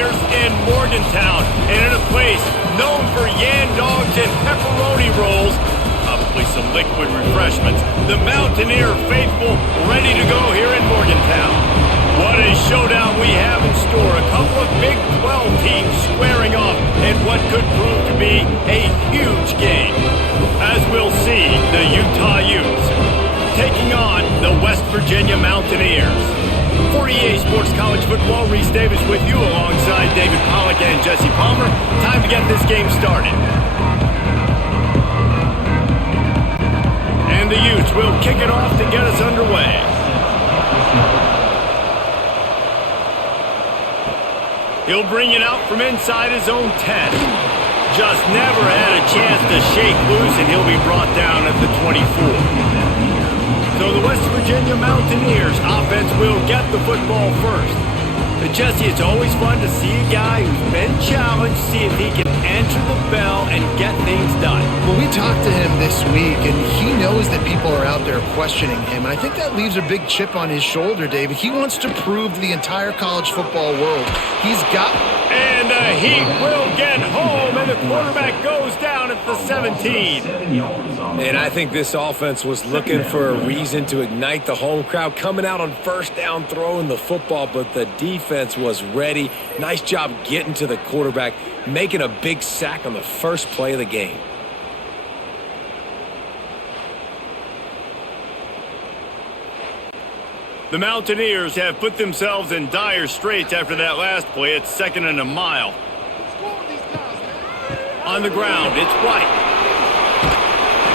Mountaineers in Morgantown, and in a place known for Yan Dogs and pepperoni rolls, probably some liquid refreshments, the Mountaineer faithful ready to go here in Morgantown. What a showdown we have in store. A couple of Big 12 teams squaring off in what could prove to be a huge game. As we'll see, the Utah Utes taking on the West Virginia Mountaineers. For EA Sports College Football, Reese Davis with you alongside David Pollack and Jesse Palmer. Time to get this game started. And the Utes will kick it off to get us underway. He'll bring it out from inside his own 10. Just never had a chance to shake loose, and he'll be brought down at the 24. So the West Virginia Mountaineers offense will get the football first. But Jesse, it's always fun to see a guy who's been challenged, see if he can answer the bell and get things done. Well, we talked to him this week, and he knows that people are out there questioning him, and I think that leaves a big chip on his shoulder, David. He wants to prove to the entire college football world he's got... And he will get home, and the quarterback goes down at the 17. And I think this offense was looking for a reason to ignite the home crowd, coming out on first down, throwing the football, but the defense was ready. Nice job getting to the quarterback, making a big sack on the first play of the game. The Mountaineers have put themselves in dire straits after that last play. It's 2nd and a mile. On the ground, it's White.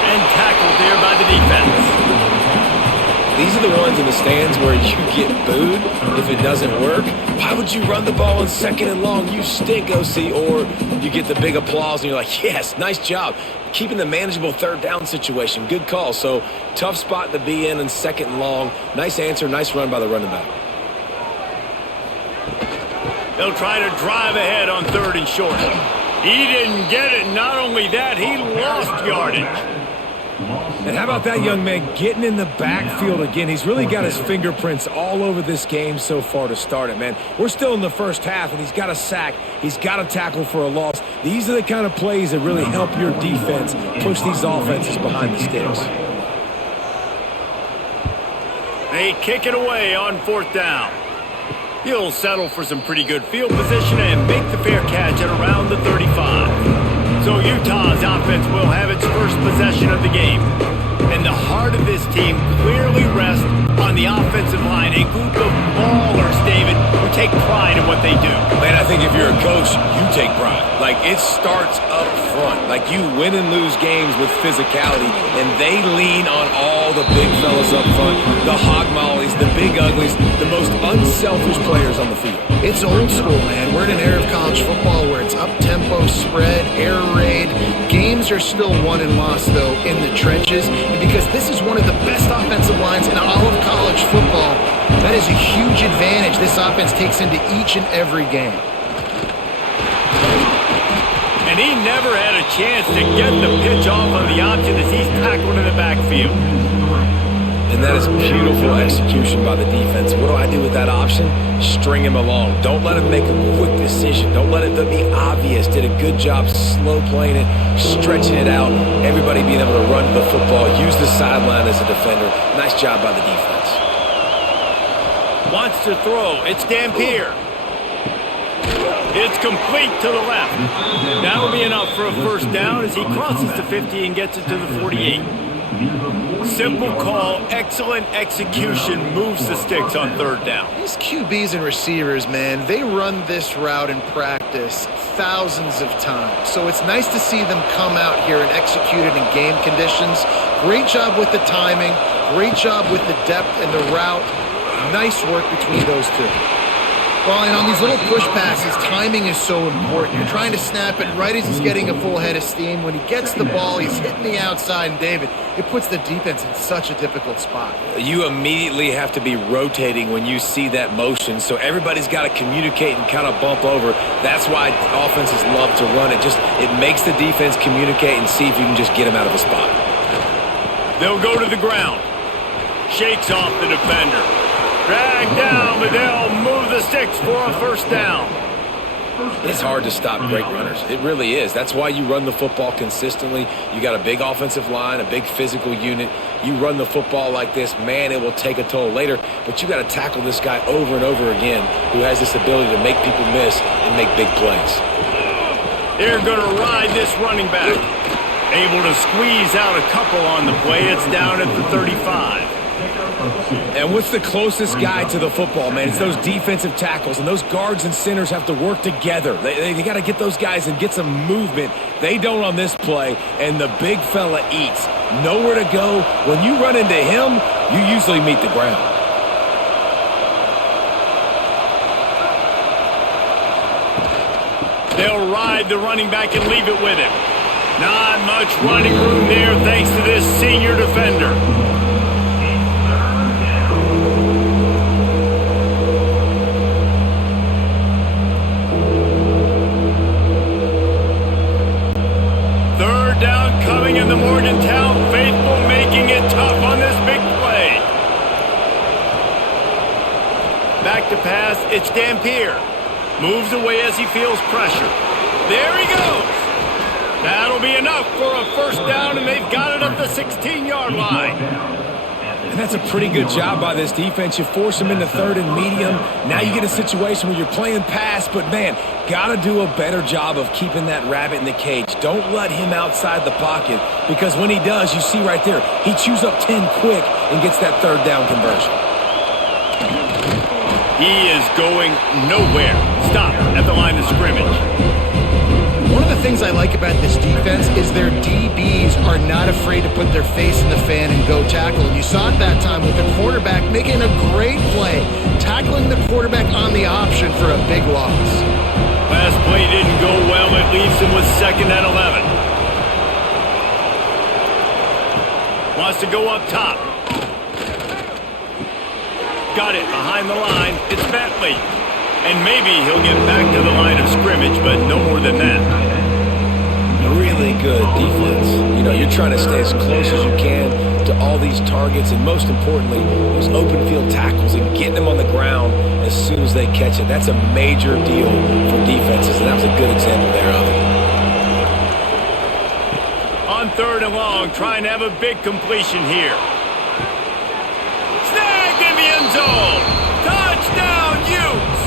And tackled there by the defense. These are the ones in the stands where you get booed if it doesn't work. Why would you run the ball in 2nd and long? You stink, OC. Or you get the big applause and you're like, yes, nice job. Keeping the manageable 3rd down situation. Good call. So tough spot to be in 2nd and long. Nice answer, nice run by the running back. They'll try to drive ahead on 3rd and short. He didn't get it. Not only that, he lost yardage. And how about that young man getting in the backfield again? He's really got his fingerprints all over this game so far to start it, man. We're still in the first half, and he's got a sack. He's got a tackle for a loss. These are the kind of plays that really help your defense push these offenses behind the sticks. They kick it away on 4th down. He'll settle for some pretty good field position and make the fair catch at around the 35. So Utah's offense will have its first possession of the game. And the heart of this team clearly rests on the offensive line. A group of ballers, David, who take pride in what they do. Man, I think if you're a coach, you take pride. Like, it starts up front. Like, you win and lose games with physicality, and they lean on all the big fellas up front, the hog mollies, the big uglies, the most unselfish players on the field. It's old school, man. We're in an era of college football where it's up-tempo, spread, air raid. Games are still won and lost, though, in the trenches. And because this is one of the best offensive lines in all of college football, that is a huge advantage this offense takes into each and every game. And he never had a chance to get the pitch off on the option as he's tackled in the backfield. And that is beautiful execution by the defense. What do I do with that option? String him along. Don't let him make a quick decision. Don't let it be obvious. Did a good job slow playing it, stretching it out. Everybody being able to run the football, use the sideline as a defender. Nice job by the defense. Wants to throw. It's Dampier. It's complete to the left. That'll be enough for a first down as he crosses the 50 and gets it to the 48. Simple call, excellent execution, moves the sticks on 3rd down. These QBs and receivers, man, they run this route in practice thousands of times. So it's nice to see them come out here and execute it in game conditions. Great job with the timing, great job with the depth and the route. Nice work between those two. Well, and on these little push passes, timing is so important. You're trying to snap it right as he's getting a full head of steam. When he gets the ball, he's hitting the outside, and David, it puts the defense in such a difficult spot. You immediately have to be rotating when you see that motion, so everybody's got to communicate and kind of bump over. That's why offenses love to run it. It makes the defense communicate and see if you can just get him out of a spot. They'll go to the ground. Shakes off the defender. Dragged down, but they'll move the sticks for a first down. It's hard to stop great runners. It really is. That's why you run the football consistently. You got a big offensive line, a big physical unit. You run the football like this, man, it will take a toll later. But you got to tackle this guy over and over again who has this ability to make people miss and make big plays. They're going to ride this running back. Able to squeeze out a couple on the play. It's down at the 35. And what's the closest guy to the football, man? It's those defensive tackles, and those guards and centers have to work together. They got to get those guys and get some movement. They don't on this play, and the big fella eats. Nowhere to go. When you run into him, you usually meet the ground. They'll ride the running back and leave it with him. Not much running room there thanks to this senior defender. Third down coming in the Morgantown faithful, making it tough on this big play. Back to pass, it's Dampier. Moves away as he feels pressure. There he goes. That'll be enough for a first down, and they've got it at the 16-yard line. And that's a pretty good job by this defense. You force them into third and medium. Now you get a situation where you're playing pass, but, man, got to do a better job of keeping that rabbit in the cage. Don't let him outside the pocket, because when he does, you see right there, he chews up 10 quick and gets that third down conversion. He is going nowhere. Stop at the line of scrimmage. One of the things I like about this defense is their DBs are not afraid to put their face in the fan and go tackle. And you saw it that time with the quarterback making a great play, tackling the quarterback on the option for a big loss. Last play didn't go well. It leaves him with 2nd and 11. Wants to go up top. Got it behind the line. It's Bentley. And maybe he'll get back to the line of scrimmage, but no more than that. Really good defense. You know, you're trying to stay as close as you can to all these targets, and most importantly, those open field tackles and getting them on the ground as soon as they catch it. That's a major deal for defenses, and that was a good example there of it. On 3rd and long, trying to have a big completion here. Snagged in the end zone. Touchdown, Utes.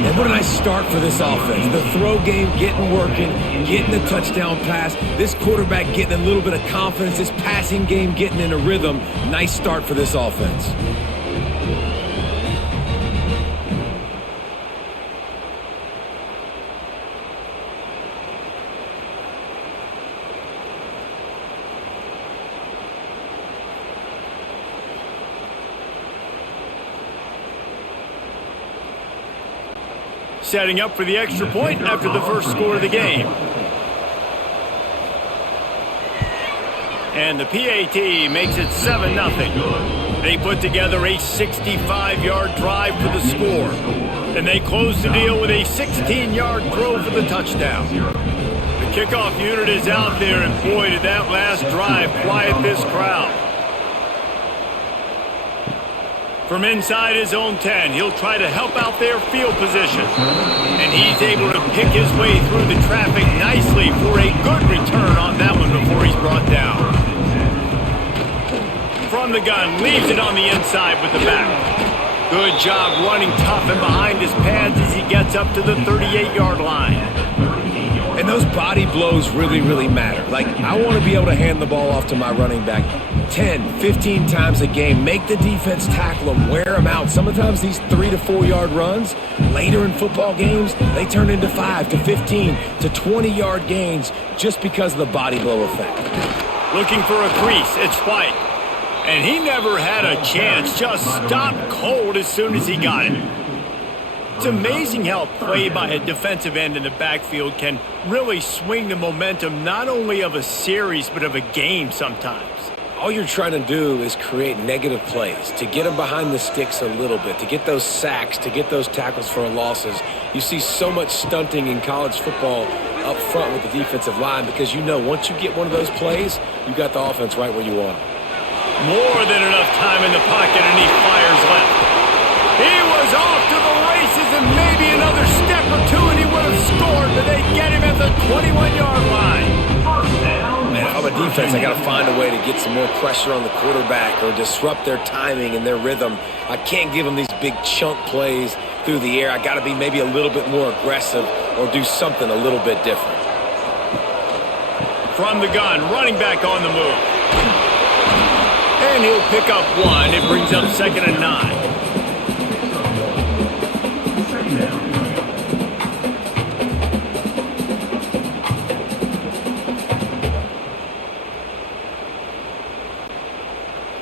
And what a nice start for this offense. The throw game getting working, getting the touchdown pass. This quarterback getting a little bit of confidence. This passing game getting in a rhythm. Nice start for this offense. Setting up for the extra point after the first score of the game. And the PAT makes it 7-0. They put together a 65-yard drive for the score. And they close the deal with a 16-yard throw for the touchdown. The kickoff unit is out there, and boy, did that last drive quiet this crowd. From inside his own 10, he'll try to help out their field position. And he's able to pick his way through the traffic nicely for a good return on that one before he's brought down. From the gun, leaves it on the inside with the back. Good job running tough and behind his pads as he gets up to the 38-yard line. And those body blows really, really matter. Like, I want to be able to hand the ball off to my running back 10, 15 times a game. Make the defense tackle them, wear them out. Sometimes these 3 to 4 yard runs, later in football games, they turn into 5 to 15 to 20-yard gains just because of the body blow effect. Looking for a crease, it's White. And he never had a chance, just stopped cold as soon as he got it. It's amazing how play by a defensive end in the backfield can really swing the momentum not only of a series but of a game sometimes. All you're trying to do is create negative plays, to get them behind the sticks a little bit, to get those sacks, to get those tackles for losses. You see so much stunting in college football up front with the defensive line because you know once you get one of those plays, you got the offense right where you want it. More than enough time in the pocket, and he fires left. He was off to the races and maybe another step. get him at the 21-yard line. Man, if I'm a defense, I got to find a way to get some more pressure on the quarterback or disrupt their timing and their rhythm. I can't give them these big chunk plays through the air. I got to be maybe a little bit more aggressive or do something a little bit different. From the gun, running back on the move. And he'll pick up one. It brings up 2nd and 9.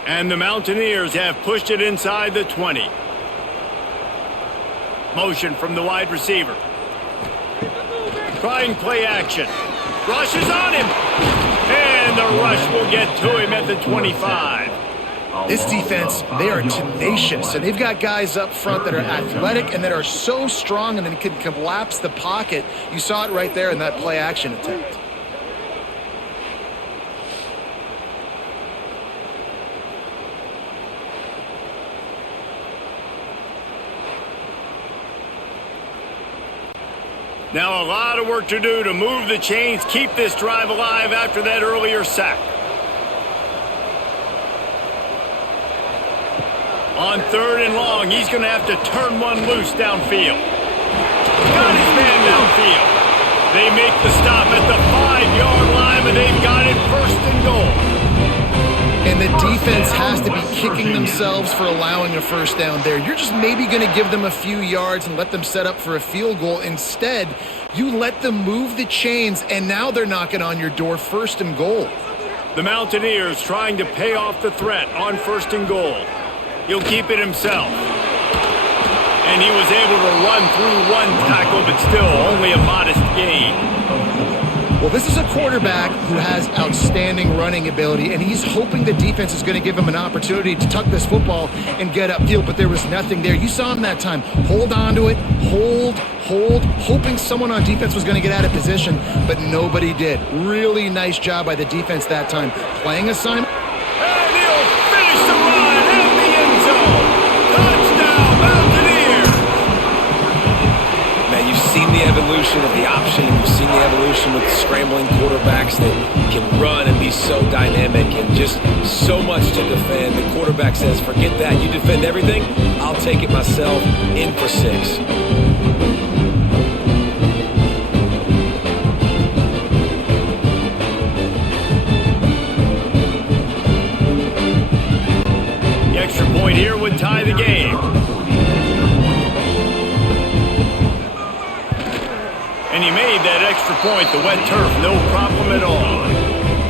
And the Mountaineers have pushed it inside the 20. Motion from the wide receiver. Trying play action. Rush is on him. And the rush will get to him at the 25. This defense, they are tenacious, and they've got guys up front that are athletic and that are so strong and then can collapse the pocket. You saw it right there in that play action attempt. Now a lot of work to do to move the chains, keep this drive alive after that earlier sack. On 3rd and long, he's going to have to turn one loose downfield. Got his man downfield. They make the stop at the 5-yard line, but they've got it 1st and goal. And the defense has to be kicking themselves for allowing a first down there. You're just maybe going to give them a few yards and let them set up for a field goal. Instead, you let them move the chains, and now they're knocking on your door 1st and goal. The Mountaineers trying to pay off the threat on 1st and goal. He'll keep it himself. And he was able to run through one tackle, but still only a modest gain. Well, this is a quarterback who has outstanding running ability, and he's hoping the defense is going to give him an opportunity to tuck this football and get upfield, but there was nothing there. You saw him that time. Hold on to it, hold, hoping someone on defense was going to get out of position, but nobody did. Really nice job by the defense that time. Playing assignment. And he'll finish the run in the end zone. Touchdown, Mountaineers! Man, you've seen the evolution of the option. You've seen the evolution with scrambling quarterbacks that can run and be so dynamic and just so much to defend. The quarterback says, forget that. You defend everything, I'll take it myself. In for 6. The extra point here would tie the game. And he made that extra point, the wet turf, no problem at all.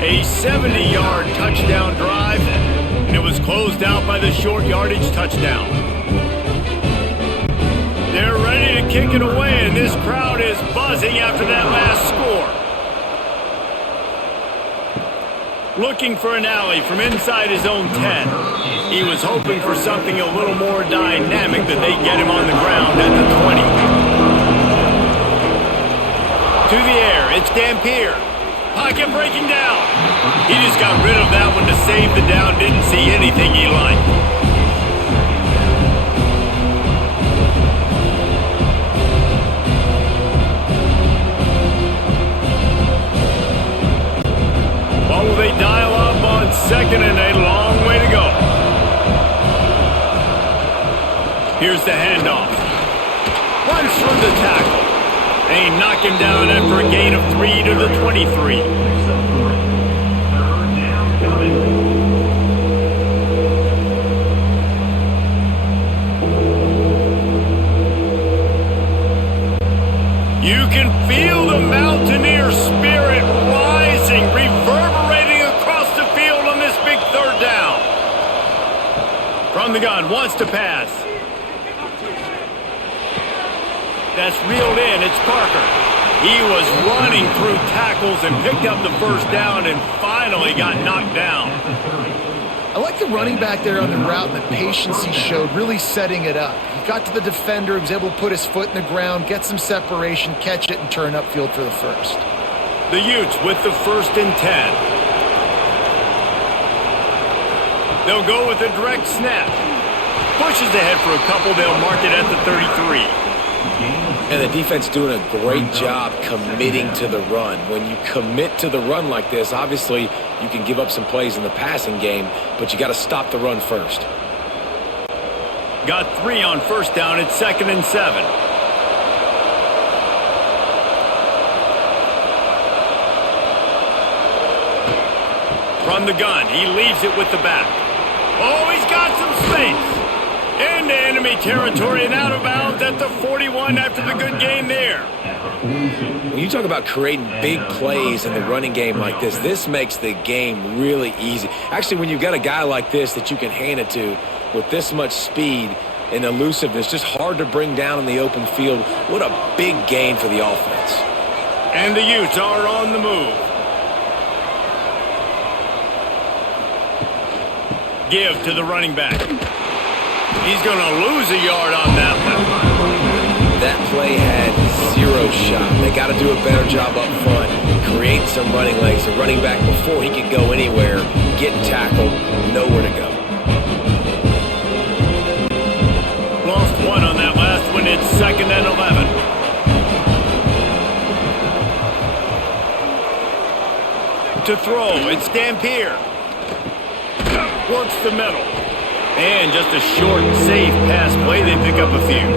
A 70-yard touchdown drive, and it was closed out by the short yardage touchdown. They're ready to kick it away, and this crowd is buzzing after that last score. Looking for an alley from inside his own 10. He was hoping for something a little more dynamic that they get him on the ground at the 20. To the air, it's Dampier. Pocket breaking down. He just got rid of that one to save the down. Didn't see anything he liked. What will they dial up on 2nd and a long way to go? Here's the handoff. Runs through the tackle. They knock him down after a gain of 3 to the 23. You can feel the Mountaineer spirit rising, reverberating across the field on this big 3rd down. From the gun, wants to pass. That's reeled in. It's Parker. He was running through tackles and picked up the 1st down and finally got knocked down. I like the running back there on the route and the patience he showed, really setting it up. He got to the defender, he was able to put his foot in the ground, get some separation, catch it, and turn upfield for the 1st. The Utes with the 1st and 10. They'll go with a direct snap. Pushes ahead for a couple. They'll mark it at the 33. And the defense doing a great job committing to the run. When you commit to the run like this, obviously you can give up some plays in the passing game, but you got to stop the run first. Got 3 on first down. It's 2nd and 7. From the gun, he leaves it with the back. Oh, he's got some space. Into enemy territory and out of bounds at the 41 after the good game there. When you talk about creating big plays in the running game like this makes the game really easy. Actually, when you've got a guy like this that you can hand it to with this much speed and elusiveness, just hard to bring down in the open field, what a big gain for the offense. And the Utes are on the move. Give to the running back. He's going to lose a yard on that one. That play had 0 shot. They got to do a better job up front, create some running lanes. The running back, before he could go anywhere, getting tackled, nowhere to go. Lost 1 on that last one. It's 2nd and 11. To throw, it's Dampier. Works the middle. And just a short, safe pass play. They pick up a few.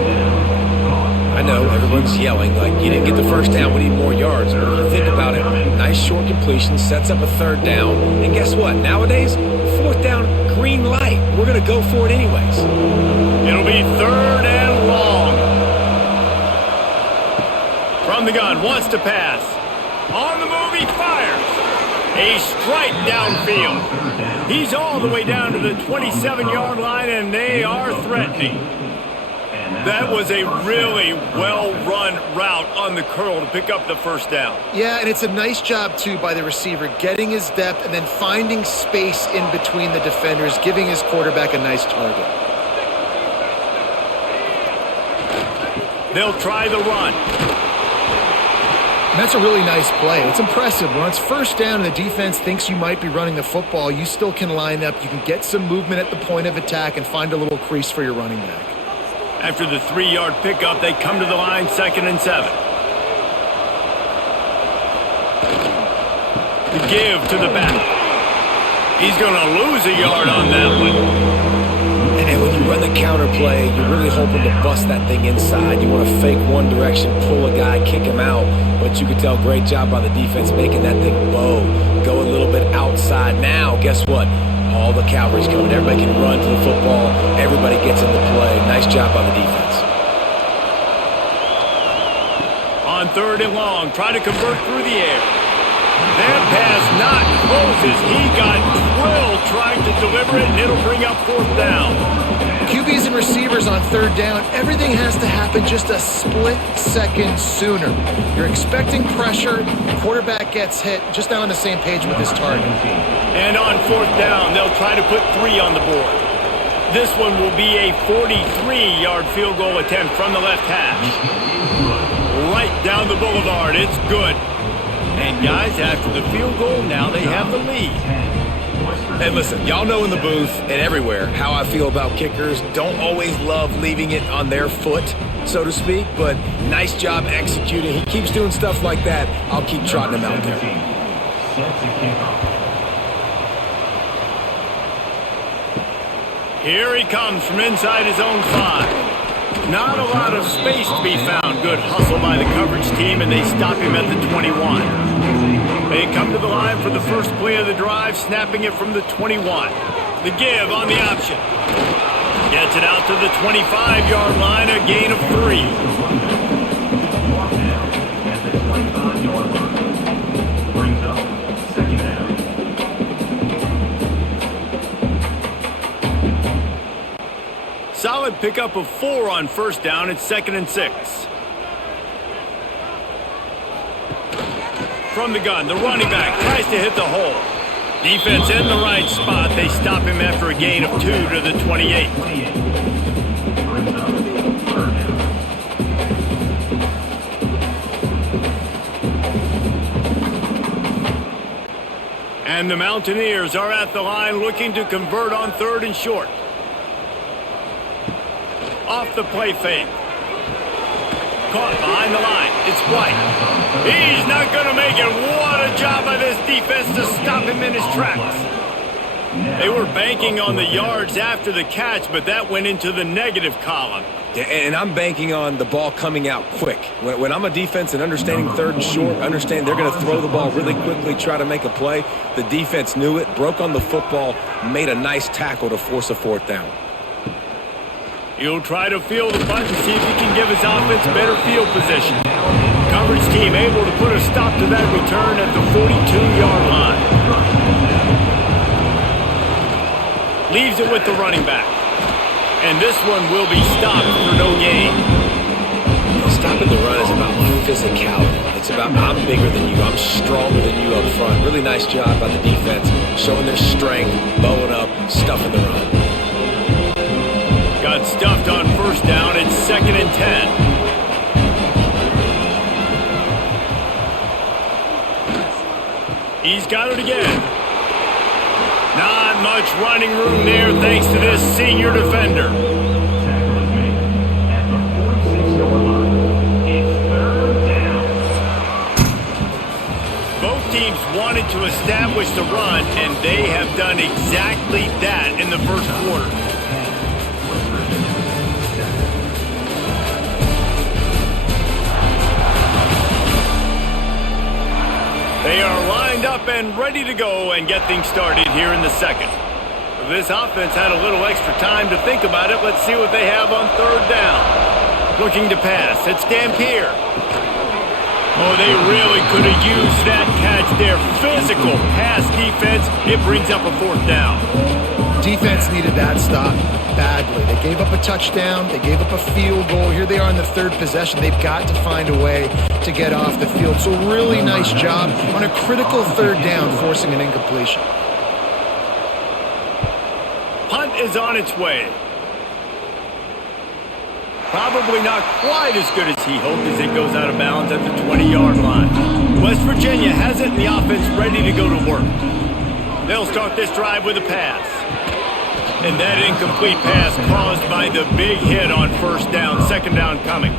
I know, everyone's yelling like, you didn't get the first down, we need more yards. But when you think about it, nice short completion, sets up a 3rd down. And guess what? Nowadays, 4th down, green light. We're going to go for it anyways. It'll be 3rd and long. From the gun, wants to pass. On the move, he fires. A strike downfield. He's all the way down to the 27-yard line, and they are threatening. That was a really well-run route on the curl to pick up the first down. Yeah, and it's a nice job, too, by the receiver, getting his depth and then finding space in between the defenders, giving his quarterback a nice target. They'll try the run. And that's a really nice play. It's impressive. When it's first down and the defense thinks you might be running the football, you still can line up. You can get some movement at the point of attack and find a little crease for your running back. After the 3-yard pickup, they come to the line, 2nd and 7. The give to the back. He's going to lose a yard on that one. And when you run the counter play, you're really hoping to bust that thing inside. You want to fake one direction, pull a guy, kick him out. But you can tell, great job by the defense making that thing bow. Go a little bit outside. Now, guess what? All the cavalry's coming. Everybody can run to the football. Everybody gets into play. Nice job by the defense. On 3rd and long, try to convert through the air. That pass not closes. He got drilled trying to deliver it, and it'll bring up 4th down. QBs and receivers on 3rd down, everything has to happen just a split second sooner. You're expecting pressure, the quarterback gets hit, just not on the same page with his target. And on 4th down, they'll try to put 3 on the board. This one will be a 43-yard field goal attempt from the left hash. Right down the boulevard, it's good. And guys, after the field goal, now they have the lead. Hey, listen, y'all know in the booth and everywhere how I feel about kickers. Don't always love leaving it on their foot, so to speak, but nice job executing. He keeps doing stuff like that. I'll keep trotting him out there. Here he comes from inside his own 5. Not a lot of space to be found. Good hustle by the coverage team, and they stop him at the 21. They come to the line for the first play of the drive, snapping it from the 21. The give on the option. Gets it out to the 25-yard line, a gain of 3. Solid pickup of 4 on first down. It's 2nd and 6. From the gun, the running back tries to hit the hole. Defense in the right spot. They stop him after a gain of 2 to the 28. And the Mountaineers are at the line looking to convert on 3rd and short. Off the play fake. caught behind the line. It's White. He's not going to make it. What a job by this defense to stop him in his tracks. They were banking on the yards after the catch, but that went into the negative column. Yeah, and I'm banking on the ball coming out quick. When I'm a defense and understanding third and short, understand they're going to throw the ball really quickly, try to make a play. The defense knew it, broke on the football, made a nice tackle to force a fourth down. He'll try to field the punt and see if he can give his offense better field position. Coverage team able to put a stop to that return at the 42-yard line. Leaves it with the running back. And this one will be stopped for no gain. Stopping the run is about physicality. It's about I'm bigger than you, I'm stronger than you up front. Really nice job by the defense, showing their strength, bowing up, stuffing the run. Got stuffed on first down. It's 2nd and 10. He's got it again. Not much running room there thanks to this senior defender. Both teams wanted to establish the run, and they have done exactly that in the first quarter. They are lined up and ready to go and get things started here in the second. This offense had a little extra time to think about it. Let's see what they have on third down. Looking to pass. It's Dampier. Oh, they really could have used that catch there. Physical pass defense. It brings up a fourth down. Defense needed that stop badly. They gave up a touchdown. They gave up a field goal. Here they are in the third possession. They've got to find a way to get off the field. So really nice job on a critical third down, forcing an incompletion. Punt is on its way. Probably not quite as good as he hoped as it goes out of bounds at the 20-yard line. West Virginia has it in the offense ready to go to work. They'll start this drive with a pass. And that incomplete pass caused by the big hit on first down, 2nd down coming.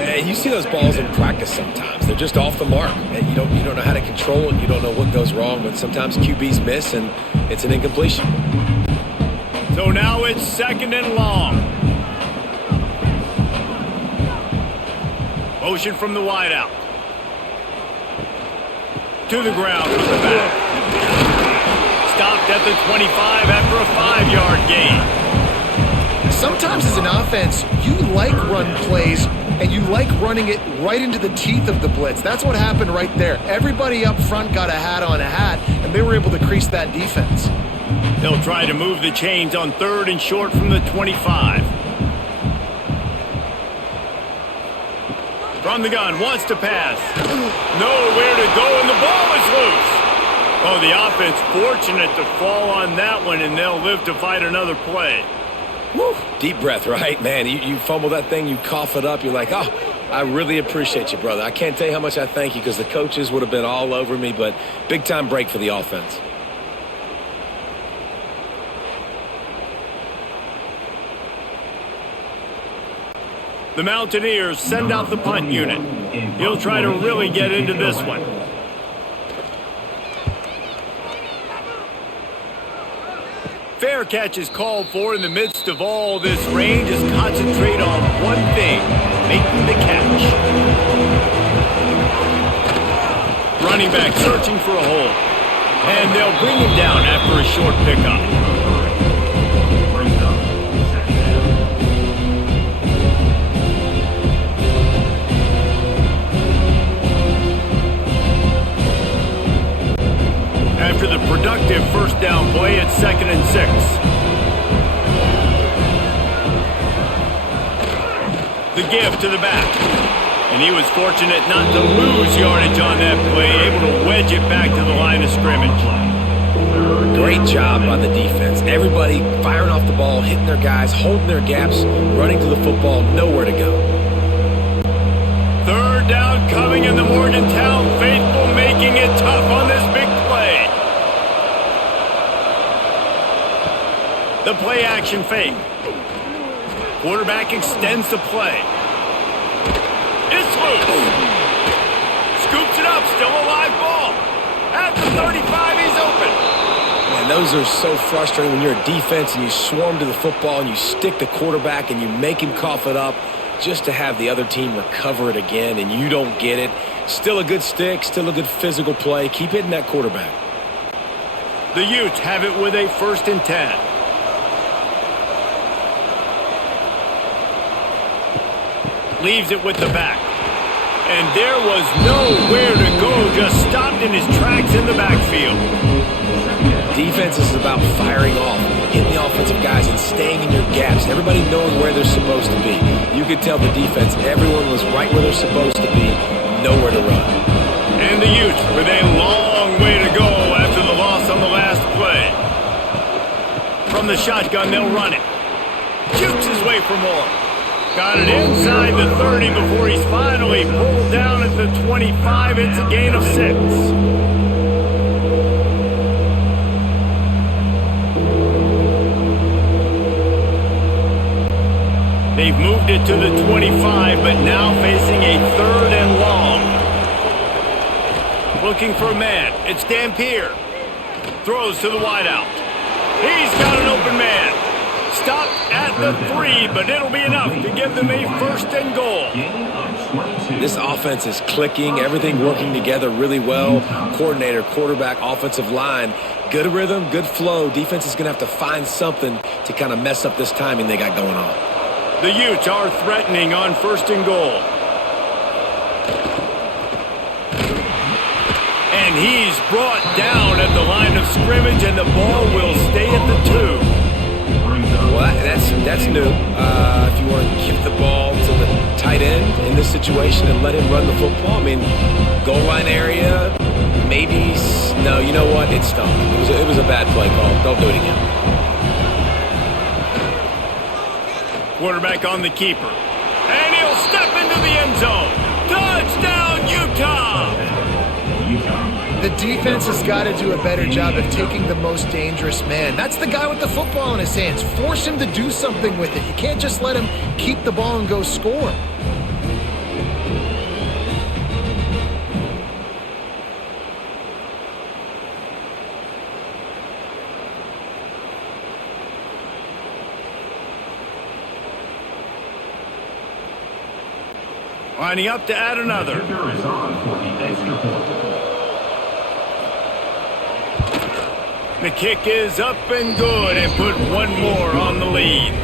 And you see those balls in practice sometimes. They're just off the mark. And you don't know how to control it. You don't know what goes wrong, but sometimes QBs miss and it's an incompletion. So now it's 2nd and long. Motion from the wideout. To the ground from the back. Stopped at the 25 after a 5-yard gain. Sometimes as an offense, you like run plays and you like running it right into the teeth of the blitz. That's what happened right there. Everybody up front got a hat on a hat, and they were able to crease that defense. They'll try to move the chains on 3rd and short from the 25. From the gun, wants to pass. Nowhere to go, and the ball is loose. Oh, the offense fortunate to fall on that one, and they'll live to fight another play. Woo. Deep breath, right? Man, you fumble that thing, you cough it up, you're like, oh, I really appreciate you, brother. I can't tell you how much I thank you because the coaches would have been all over me, but big-time break for the offense. The Mountaineers send out the punt unit. He'll try to really get into this one. Fair catch is called for in the midst of all this rain. Just concentrate on one thing, making the catch. Running back searching for a hole. And they'll bring him down after a short pickup. After the productive first down play, it's 2nd and 6. The give to the back. And he was fortunate not to lose yardage on that play, able to wedge it back to the line of scrimmage. Great job by the defense. Everybody firing off the ball, hitting their guys, holding their gaps, running to the football, nowhere to go. 3rd down coming in the Morgantown faithful, making it tough on this big play. The play action fake. Quarterback extends the play. loose. Scoops it up, still a live ball. At the 35, he's open. Man, those are so frustrating when you're a defense and you swarm to the football and you stick the quarterback and you make him cough it up just to have the other team recover it again and you don't get it. Still a good stick, still a good physical play. Keep hitting that quarterback. The Utes have it with a 1st and 10. Leaves it with the back. And there was nowhere to go, just stopped in his tracks in the backfield. Defense is about firing off, hitting the offensive guys and staying in your gaps. Everybody knowing where they're supposed to be. You could tell the defense, everyone was right where they're supposed to be, nowhere to run. And the Utes with a long way to go after the loss on the last play. From the shotgun, they'll run it. Jukes his way for more. Got it inside the 30 before he's finally pulled down at the 25. It's a gain of 6. They've moved it to the 25, but now facing a 3rd and long. Looking for a man. It's Dampier. Throws to the wideout. He's got an open man. Stopped at the 3, but it'll be enough to give them a 1st and goal. This offense is clicking, everything working together really well. Coordinator, quarterback, offensive line. Good rhythm, good flow. Defense is going to have to find something to kind of mess up this timing they got going on. The Utes are threatening on 1st and goal. And he's brought down at the line of scrimmage, and the ball will stay at the 2. Well, that's new. If you want to give the ball to the tight end in this situation and let him run the football, I mean, goal line area, maybe. No, you know what? It's stunk. It was a bad play call. Don't do it again. Quarterback on the keeper. And he'll step into the end zone. Touchdown, Utah! The defense has got to do a better job of taking the most dangerous man. That's the guy with the football in his hands. Force him to do something with it. You can't just let him keep the ball and go score. Lining up to add another. The kick is up and good and put one more on the lead.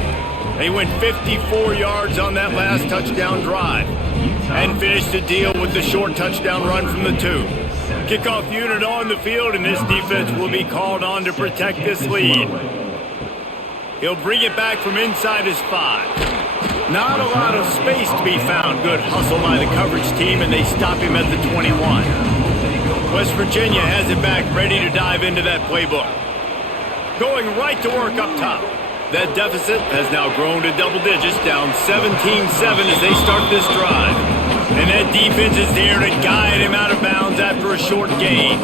They went 54 yards on that last touchdown drive and finished the deal with the short touchdown run from the 2. Kickoff unit on the field, and this defense will be called on to protect this lead. He'll bring it back from inside his 5. Not a lot of space to be found. Good hustle by the coverage team, and they stop him at the 21. West Virginia has it back, ready to dive into that playbook. Going right to work up top. That deficit has now grown to double digits, down 17-7 as they start this drive. And that defense is there to guide him out of bounds after a short gain.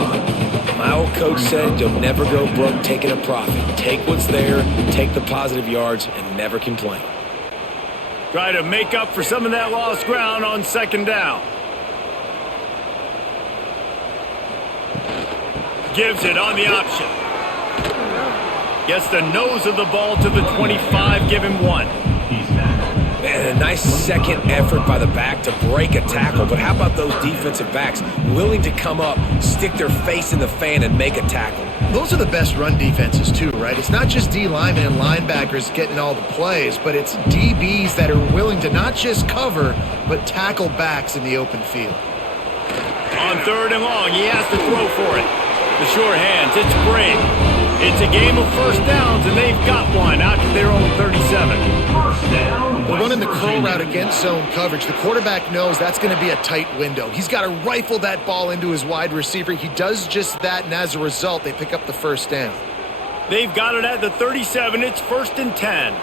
My old coach said you'll never go broke taking a profit. Take what's there, take the positive yards, and never complain. Try to make up for some of that lost ground on 2nd down. Gives it on the option. Gets the nose of the ball to the 25, give him 1. Man, a nice second effort by the back to break a tackle, but how about those defensive backs willing to come up, stick their face in the fan, and make a tackle? Those are the best run defenses too, right? It's not just D linemen and linebackers getting all the plays, but it's DBs that are willing to not just cover, but tackle backs in the open field. On 3rd and long, he has to throw for it. The sure hands, it's Brink. It's a game of 1st downs, and they've got one out to their own 37. They're running the curl route against zone coverage. The quarterback knows that's going to be a tight window. He's got to rifle that ball into his wide receiver. He does just that, and as a result, they pick up the 1st down. They've got it at the 37. It's 1st and 10.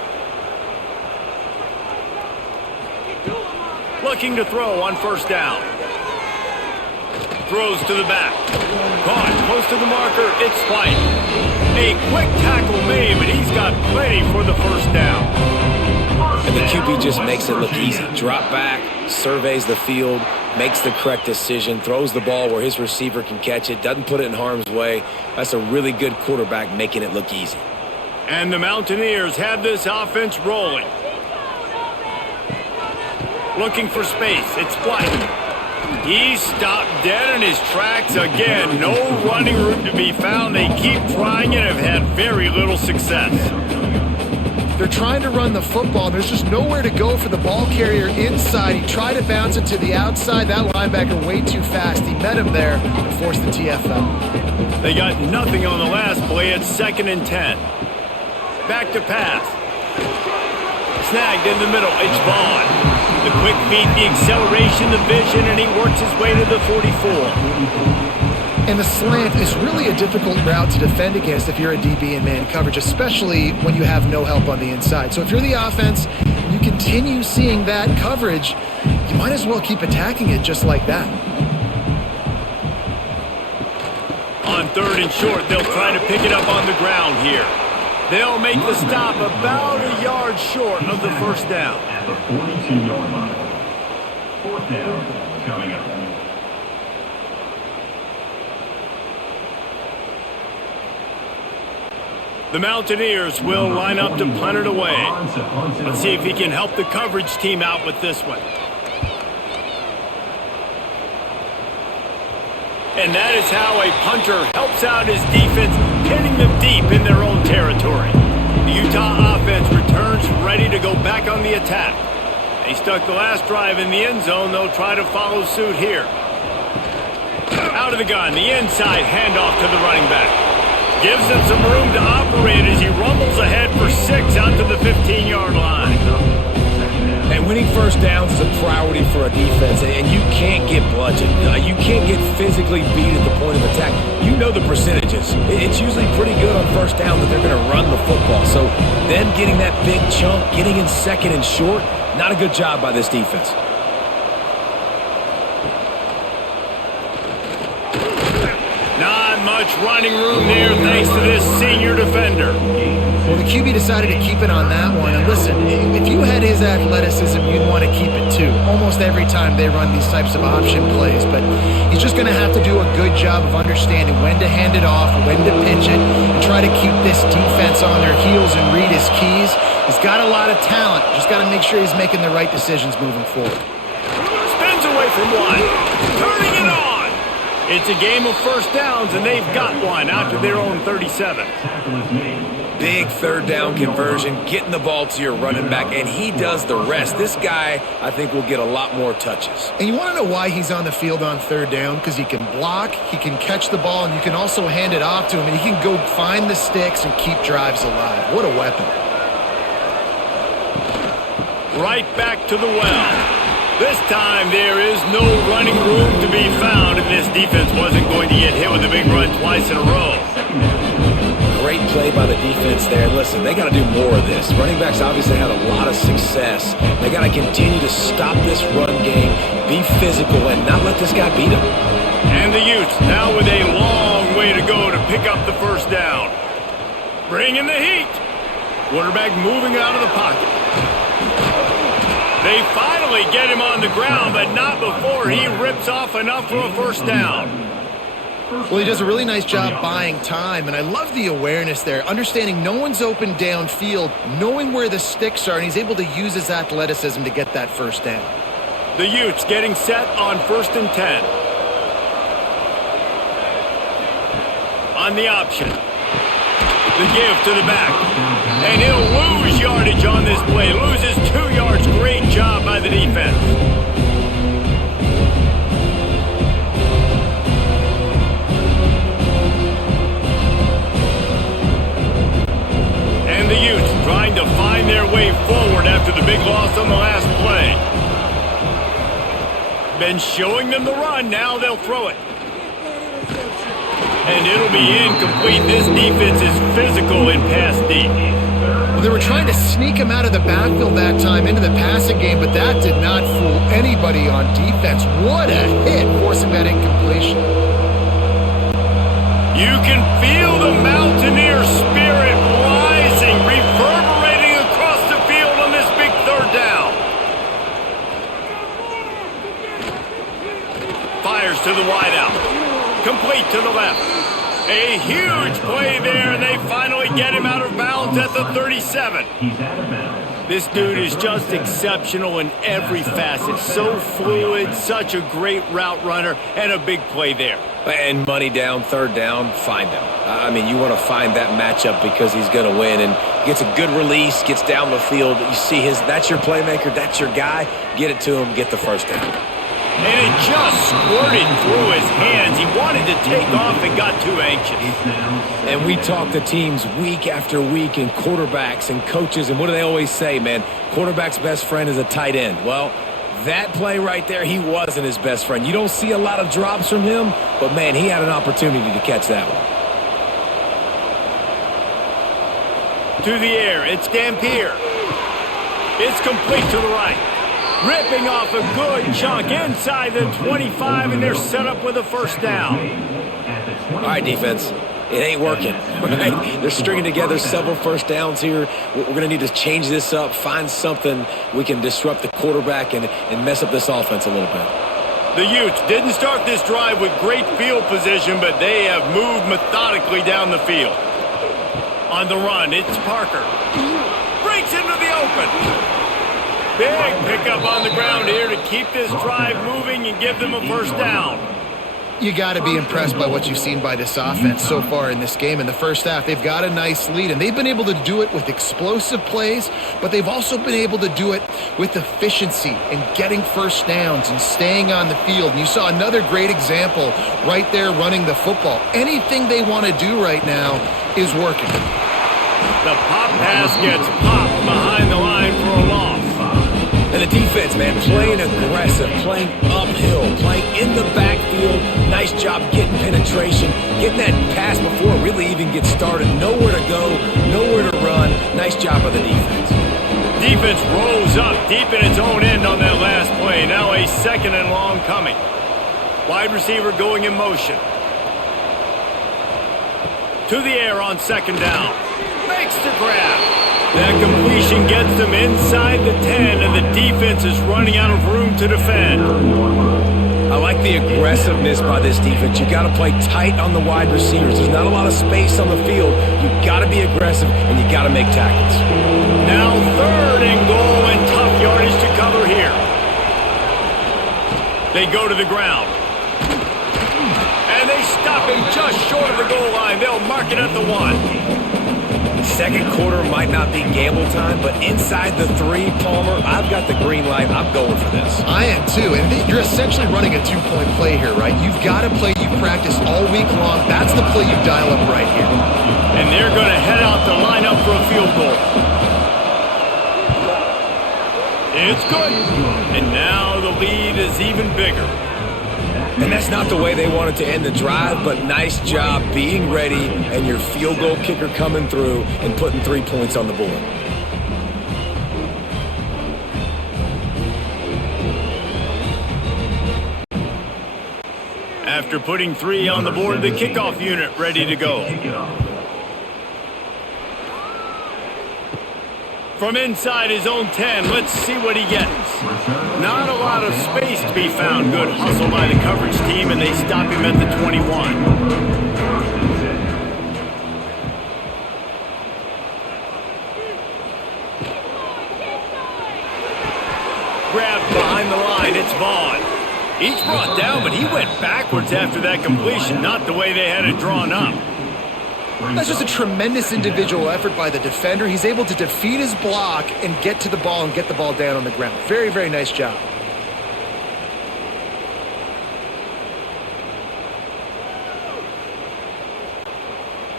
Looking to throw on 1st down. Throws to the back. Caught close to the marker. It's White. A quick tackle made, but he's got plenty for the 1st down. And the QB just makes it look easy. Drop back, surveys the field, makes the correct decision, throws the ball where his receiver can catch it, doesn't put it in harm's way. That's a really good quarterback making it look easy. And the Mountaineers have this offense rolling. Looking for space. It's White. He's stopped dead in his tracks again. No running room to be found. They keep trying and have had very little success. They're trying to run the football. There's just nowhere to go for the ball carrier inside. He tried to bounce it to the outside. That linebacker way too fast. He met him there and forced the TFL. They got nothing on the last play. It's 2nd and 10. Back to pass. Snagged in the middle. It's Vaughn. The quick feet, the acceleration, the vision, and he works his way to the 44. And the slant is really a difficult route to defend against if you're a DB in man coverage, especially when you have no help on the inside. So if you're the offense, you continue seeing that coverage, you might as well keep attacking it just like that. On 3rd and short, they'll try to pick it up on the ground here. They'll make the stop about a yard short of the first down. At the 42-yard line. 4th down coming up. The Mountaineers will line up to punt it away. Let's see if he can help the coverage team out with this one. And that is how a punter helps out his defense, pinning them deep in their own territory. The Utah offense returns ready to go back on the attack. They stuck the last drive in the end zone. They'll try to follow suit here. Out of the gun, the inside handoff to the running back. Gives him some room to operate as he rumbles ahead for 6 out to the 15-yard line. And winning first downs is a priority for a defense, and you can't get bludgeoned. You can't get physically beat at the point of attack. You know the percentages. It's usually pretty good on first down that they're going to run the football. So then getting that big chunk, getting in 2nd and short, not a good job by this defense. Not much running room there thanks to this senior defender. Well, the QB decided to keep it on that one. And listen, if you had his athleticism, you'd want to keep it too. Almost every time they run these types of option plays. But he's just going to have to do a good job of understanding when to hand it off, when to pitch it, and try to keep this defense on their heels and read his keys. He's got a lot of talent. Just got to make sure he's making the right decisions moving forward. Spins away from one. Turning it on. It's a game of first downs, and they've got one out to their own 37. Big 3rd down conversion, getting the ball to your running back, and he does the rest. This guy, I think, will get a lot more touches. And you want to know why he's on the field on 3rd down? Because he can block, he can catch the ball, and you can also hand it off to him, and he can go find the sticks and keep drives alive. What a weapon. Right back to the well. This time there is no running room to be found, and this defense wasn't going to get hit with a big run twice in a row. Great play by the defense there. Listen, they got to do more of this. Running backs obviously had a lot of success. They got to continue to stop this run game, be physical, and not let this guy beat them. And the Utes now with a long way to go to pick up the first down. Bringing the heat. Quarterback moving out of the pocket. They finally get him on the ground, but not before he rips off enough for a first down. Well, he does a really nice job buying time, and I love the awareness there, understanding no one's open downfield, knowing where the sticks are, and he's able to use his athleticism to get that first down. The Utes getting set on 1st and 10. On the option. The give to the back. And he'll lose yardage on this play. Loses 2 yards. Great job by the defense. And the Utes trying to find their way forward after the big loss on the last play. Been showing them the run. Now they'll throw it. And it'll be incomplete. This defense is physical in pass deep. Well, they were trying to sneak him out of the backfield that time into the passing game, but that did not fool anybody on defense. What a hit, forcing that incompletion. You can feel the Mountaineer spirit rising, reverberating across the field on this big to the wideout. Complete to the left. A huge play there, and they finally get him out of bounds at the 37. He's out of bounds. This dude is just exceptional in every facet. So fluid, such a great route runner, and a big play there. And money down, third down, find him. I mean, you want to find that matchup because he's going to win and gets a good release, gets down the field. You see that's your playmaker, that's your guy. Get it to him, get the first down. And it just squirted through his hands. He wanted to take off and got too anxious. And we talk to teams week after week and quarterbacks and coaches, and what do they always say, man? Quarterback's best friend is a tight end. Well, that play right there, he wasn't his best friend. You don't see a lot of drops from him, but, man, he had an opportunity to catch that one. To the air, it's Dampier. It's complete to the right. Ripping off a good chunk inside the 25, and they're set up with a first down. All right, defense. It ain't working, right? They're stringing together several first downs here. We're going to need to change this up, find something we can disrupt the quarterback and mess up this offense a little bit. The Utes didn't start this drive with great field position, but they have moved methodically down the field. On the run, it's Parker. Breaks into the open. Big pickup on the ground here to keep this drive moving and give them a first down. You got to be impressed by what you've seen by this offense so far in this game. In the first half, they've got a nice lead, and they've been able to do it with explosive plays, but they've also been able to do it with efficiency and getting first downs and staying on the field. And you saw another great example right there running the football. Anything they want to do right now is working. The pop pass gets popped behind the line for a loss. And the defense, man, playing aggressive, playing uphill, playing in the backfield. Nice job getting penetration, getting that pass before it really even gets started. Nowhere to go, nowhere to run. Nice job by the defense. Defense rolls up deep in its own end on that last play. Now a second and long coming. Wide receiver going in motion. To the air on second down. Makes the grab. That completion gets them inside the 10, and the defense is running out of room to defend. I like the aggressiveness by this defense. You got to play tight on the wide receivers. There's not a lot of space on the field. You got to be aggressive, and you got to make tackles. Now third and goal, and tough yardage to cover here. They go to the ground. And they stop him just short of the goal line. They'll mark it at the 1. Second quarter might not be gamble time, but inside the 3, Palmer, I've got the green light. I'm going for this. I am too, and you're essentially running a 2-point play here, right? You've got to play you've practiced all week long. That's the play you dial up right here. And they're going to head out the lineup for a field goal. It's good. And now the lead is even bigger. And that's not the way they wanted to end the drive, but nice job being ready and your field goal kicker coming through and putting 3 points on the board. After putting 3 on the board, the kickoff unit ready to go. From inside his own 10, let's see what he gets. Not a lot of space to be found. Good hustle by the coverage team, and they stop him at the 21. Grabbed behind the line, it's Vaughn. Each brought down, but he went backwards after that completion, not the way they had it drawn up. That's just a tremendous individual effort by the defender. He's able to defeat his block and get to the ball and get the ball down on the ground. Very, very nice job.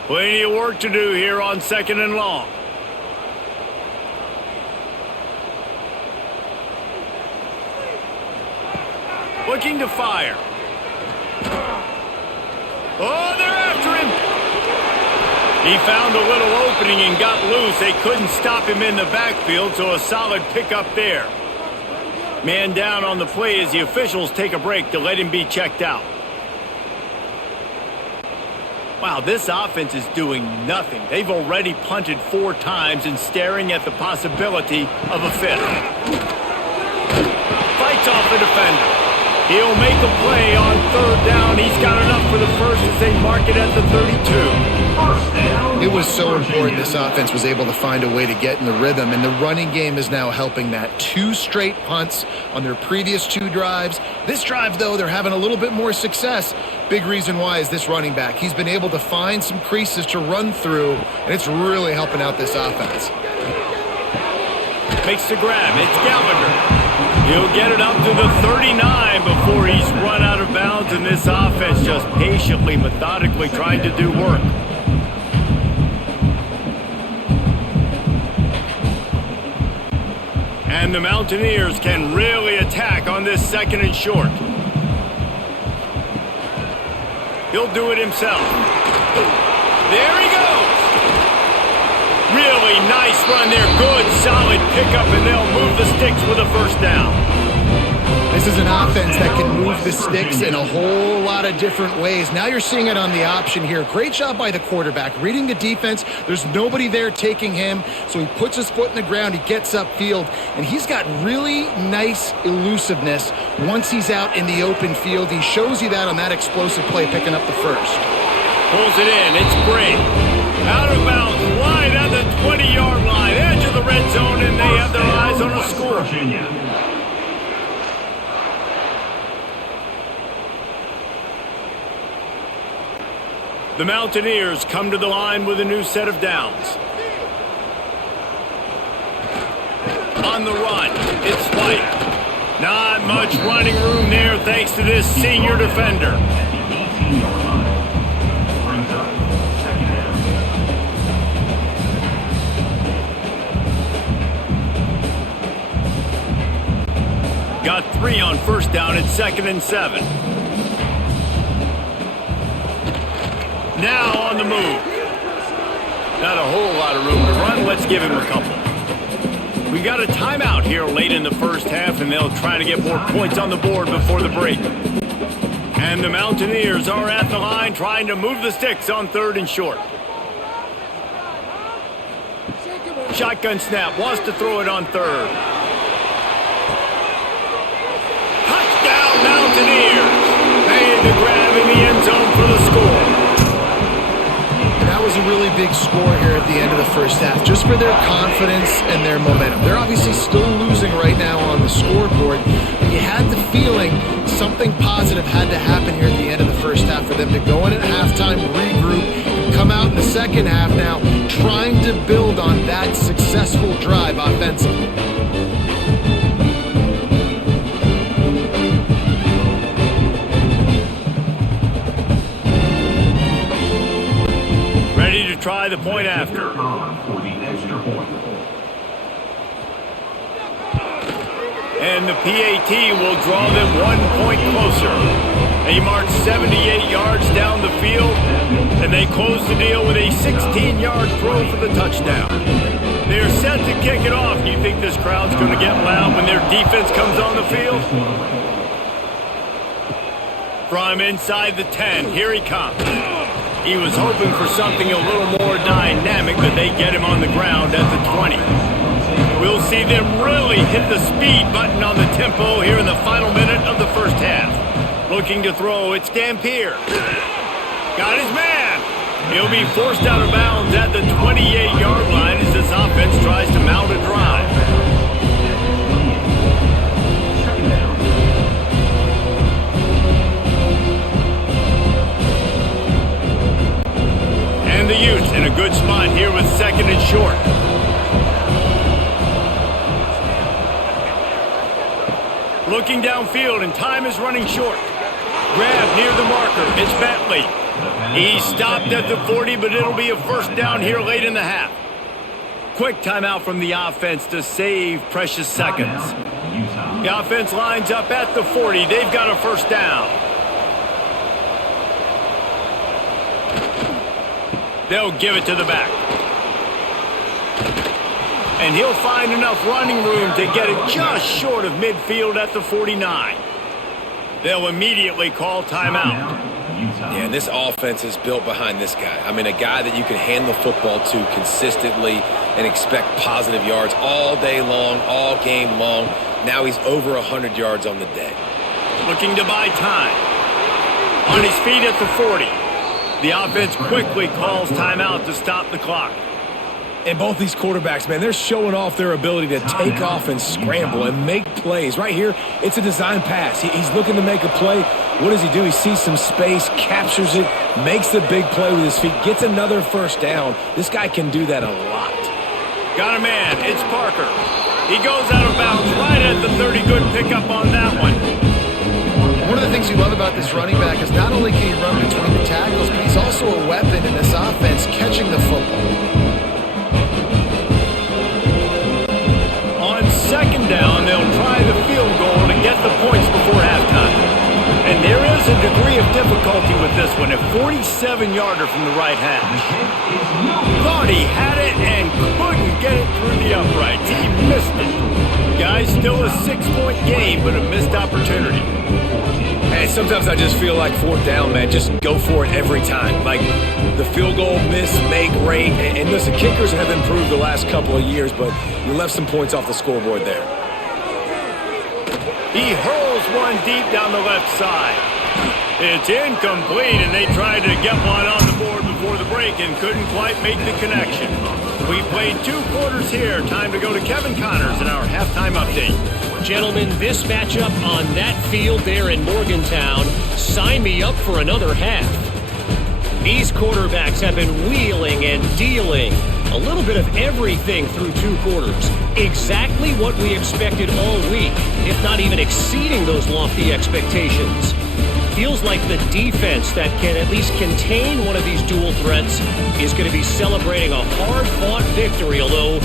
Plenty of work to do here on second and long. Looking to fire. Oh, they're after him. He found a little opening and got loose. They couldn't stop him in the backfield, so a solid pickup there. Man down on the play as the officials take a break to let him be checked out. Wow, this offense is doing nothing. They've already punted 4 times and staring at the possibility of a 5th. Fights off the defender. He'll make a play on third down. He's got enough for the first as they mark it at the 32. First down. It was so important this offense was able to find a way to get in the rhythm, and the running game is now helping that. 2 straight punts on their previous 2 drives. This drive, though, they're having a little bit more success. Big reason why is this running back. He's been able to find some creases to run through, and it's really helping out this offense. Makes the grab. It's Gallagher. He'll get it up to the 39 before he's run out of bounds, and this offense just patiently, methodically trying to do work. And the Mountaineers can really attack on this 2nd and short. He'll do it himself. There he goes. Really nice run there. Good, solid pickup, and they'll move the sticks with a first down. This is an offense that can move the sticks in a whole lot of different ways. Now you're seeing it on the option here. Great job by the quarterback. Reading the defense, there's nobody there taking him, so he puts his foot in the ground, he gets upfield, and he's got really nice elusiveness once he's out in the open field. He shows you that on that explosive play, picking up the first. Pulls it in. It's Brady. Out of bounds, wide at the 20-yard line, edge of the red zone, and they have their eyes on a score. Virginia. The Mountaineers come to the line with a new set of downs. On the run, it's White. Not much running room there thanks to this senior defender. At the 18-yard line. Brings up 2nd down. Got 3 on first down at 2nd and 7. Now on the move. Not a whole lot of room to run. Let's give him a couple. We've got a timeout here late in the first half, and they'll try to get more points on the board before the break. And the Mountaineers are at the line trying to move the sticks on 3rd and short. Shotgun snap. Wants to throw it on 3rd. Touchdown Mountaineers. Made the grab in the end zone for the score. That was a really big score here at the end of the first half, just for their confidence and their momentum. They're obviously still losing right now on the scoreboard, but you had the feeling something positive had to happen here at the end of the first half for them to go in at halftime, regroup, and come out in the second half now trying to build on that successful drive offensively. Try the point after. For the extra point. And the PAT will draw them 1 point closer. They march 78 yards down the field, and they close the deal with a 16-yard throw for the touchdown. They're set to kick it off. Do you think this crowd's going to get loud when their defense comes on the field? From inside the 10, here he comes. He was hoping for something a little more dynamic, but they get him on the ground at the 20. We'll see them really hit the speed button on the tempo here in the final minute of the first half. Looking to throw, it's Dampier. Got his man. He'll be forced out of bounds at the 28-yard line as this offense tries to mount a drive. And the Utes in a good spot here with 2nd and short. Looking downfield, and time is running short. Grab near the marker. It's Bentley. He stopped at the 40, but it'll be a first down here late in the half. Quick timeout from the offense to save precious seconds. The offense lines up at the 40. They've got a first down. They'll give it to the back. And he'll find enough running room to get it just short of midfield at the 49. They'll immediately call timeout. Yeah, and this offense is built behind this guy. I mean, a guy that you can hand the football to consistently and expect positive yards all day long, all game long. Now he's over 100 yards on the day. looking to buy time. On his feet at the 40. The offense quickly calls timeout to stop the clock. And both these quarterbacks, man, they're showing off their ability to take off and scramble and make plays. Right here, it's a design pass. He's looking to make a play. What does he do? He sees some space, captures it, makes the big play with his feet, gets another first down. This guy can do that a lot. Got a man. It's Parker. He goes out of bounds right at the 30. Good pickup on that one. One of the things you love about this running back is not only can he run between the tackles, but he's also a weapon in this offense catching the football. On second down, they'll try the field goal to get the points before halftime. And there is a degree of difficulty with this one. A 47-yarder from the right hash. Thought he had it and couldn't get it through the uprights. He missed it. Guys, still a 6-point game, but a missed opportunity. Hey, sometimes I just feel like fourth down, man. Just go for it every time. Like the field goal, miss, make, rate. And listen, kickers have improved the last couple of years, but you left some points off the scoreboard there. He hurls one deep down the left side. It's incomplete, and they tried to get one on the board before the break and couldn't quite make the connection. We played 2 quarters here. Time to go to Kevin Connors in our halftime update. Gentlemen, this matchup on that field there in Morgantown, sign me up for another half. These quarterbacks have been wheeling and dealing. A little bit of everything through 2 quarters. Exactly what we expected all week, if not even exceeding those lofty expectations. Feels like the defense that can at least contain one of these dual threats is going to be celebrating a hard-fought victory, although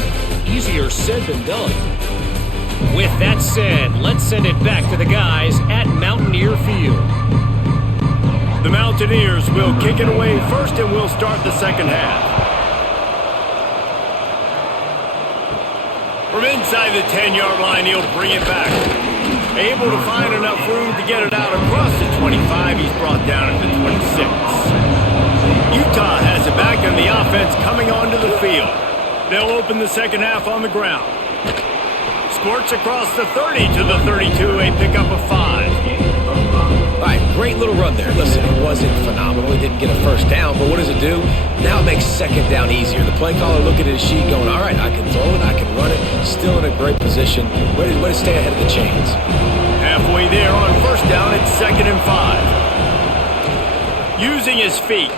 easier said than done. With that said, let's send it back to the guys at Mountaineer Field. The Mountaineers will kick it away first, and we'll start the second half. From inside the 10-yard line, he'll bring it back. Able to find enough room to get it out across the 25. He's brought down at the 26. Utah has it back, and the offense coming onto the field. They'll open the second half on the ground. Squirts across the 30 to the 32, a pickup of 5. All right, great little run there. Listen, it wasn't phenomenal. He didn't get a first down, but what does it do? Now it makes second down easier. The play caller looking at his sheet going, all right, I can throw it, I can run it. Still in a great position. Way to stay ahead of the chains. Halfway there on first down, it's 2nd and 5. Using his feet.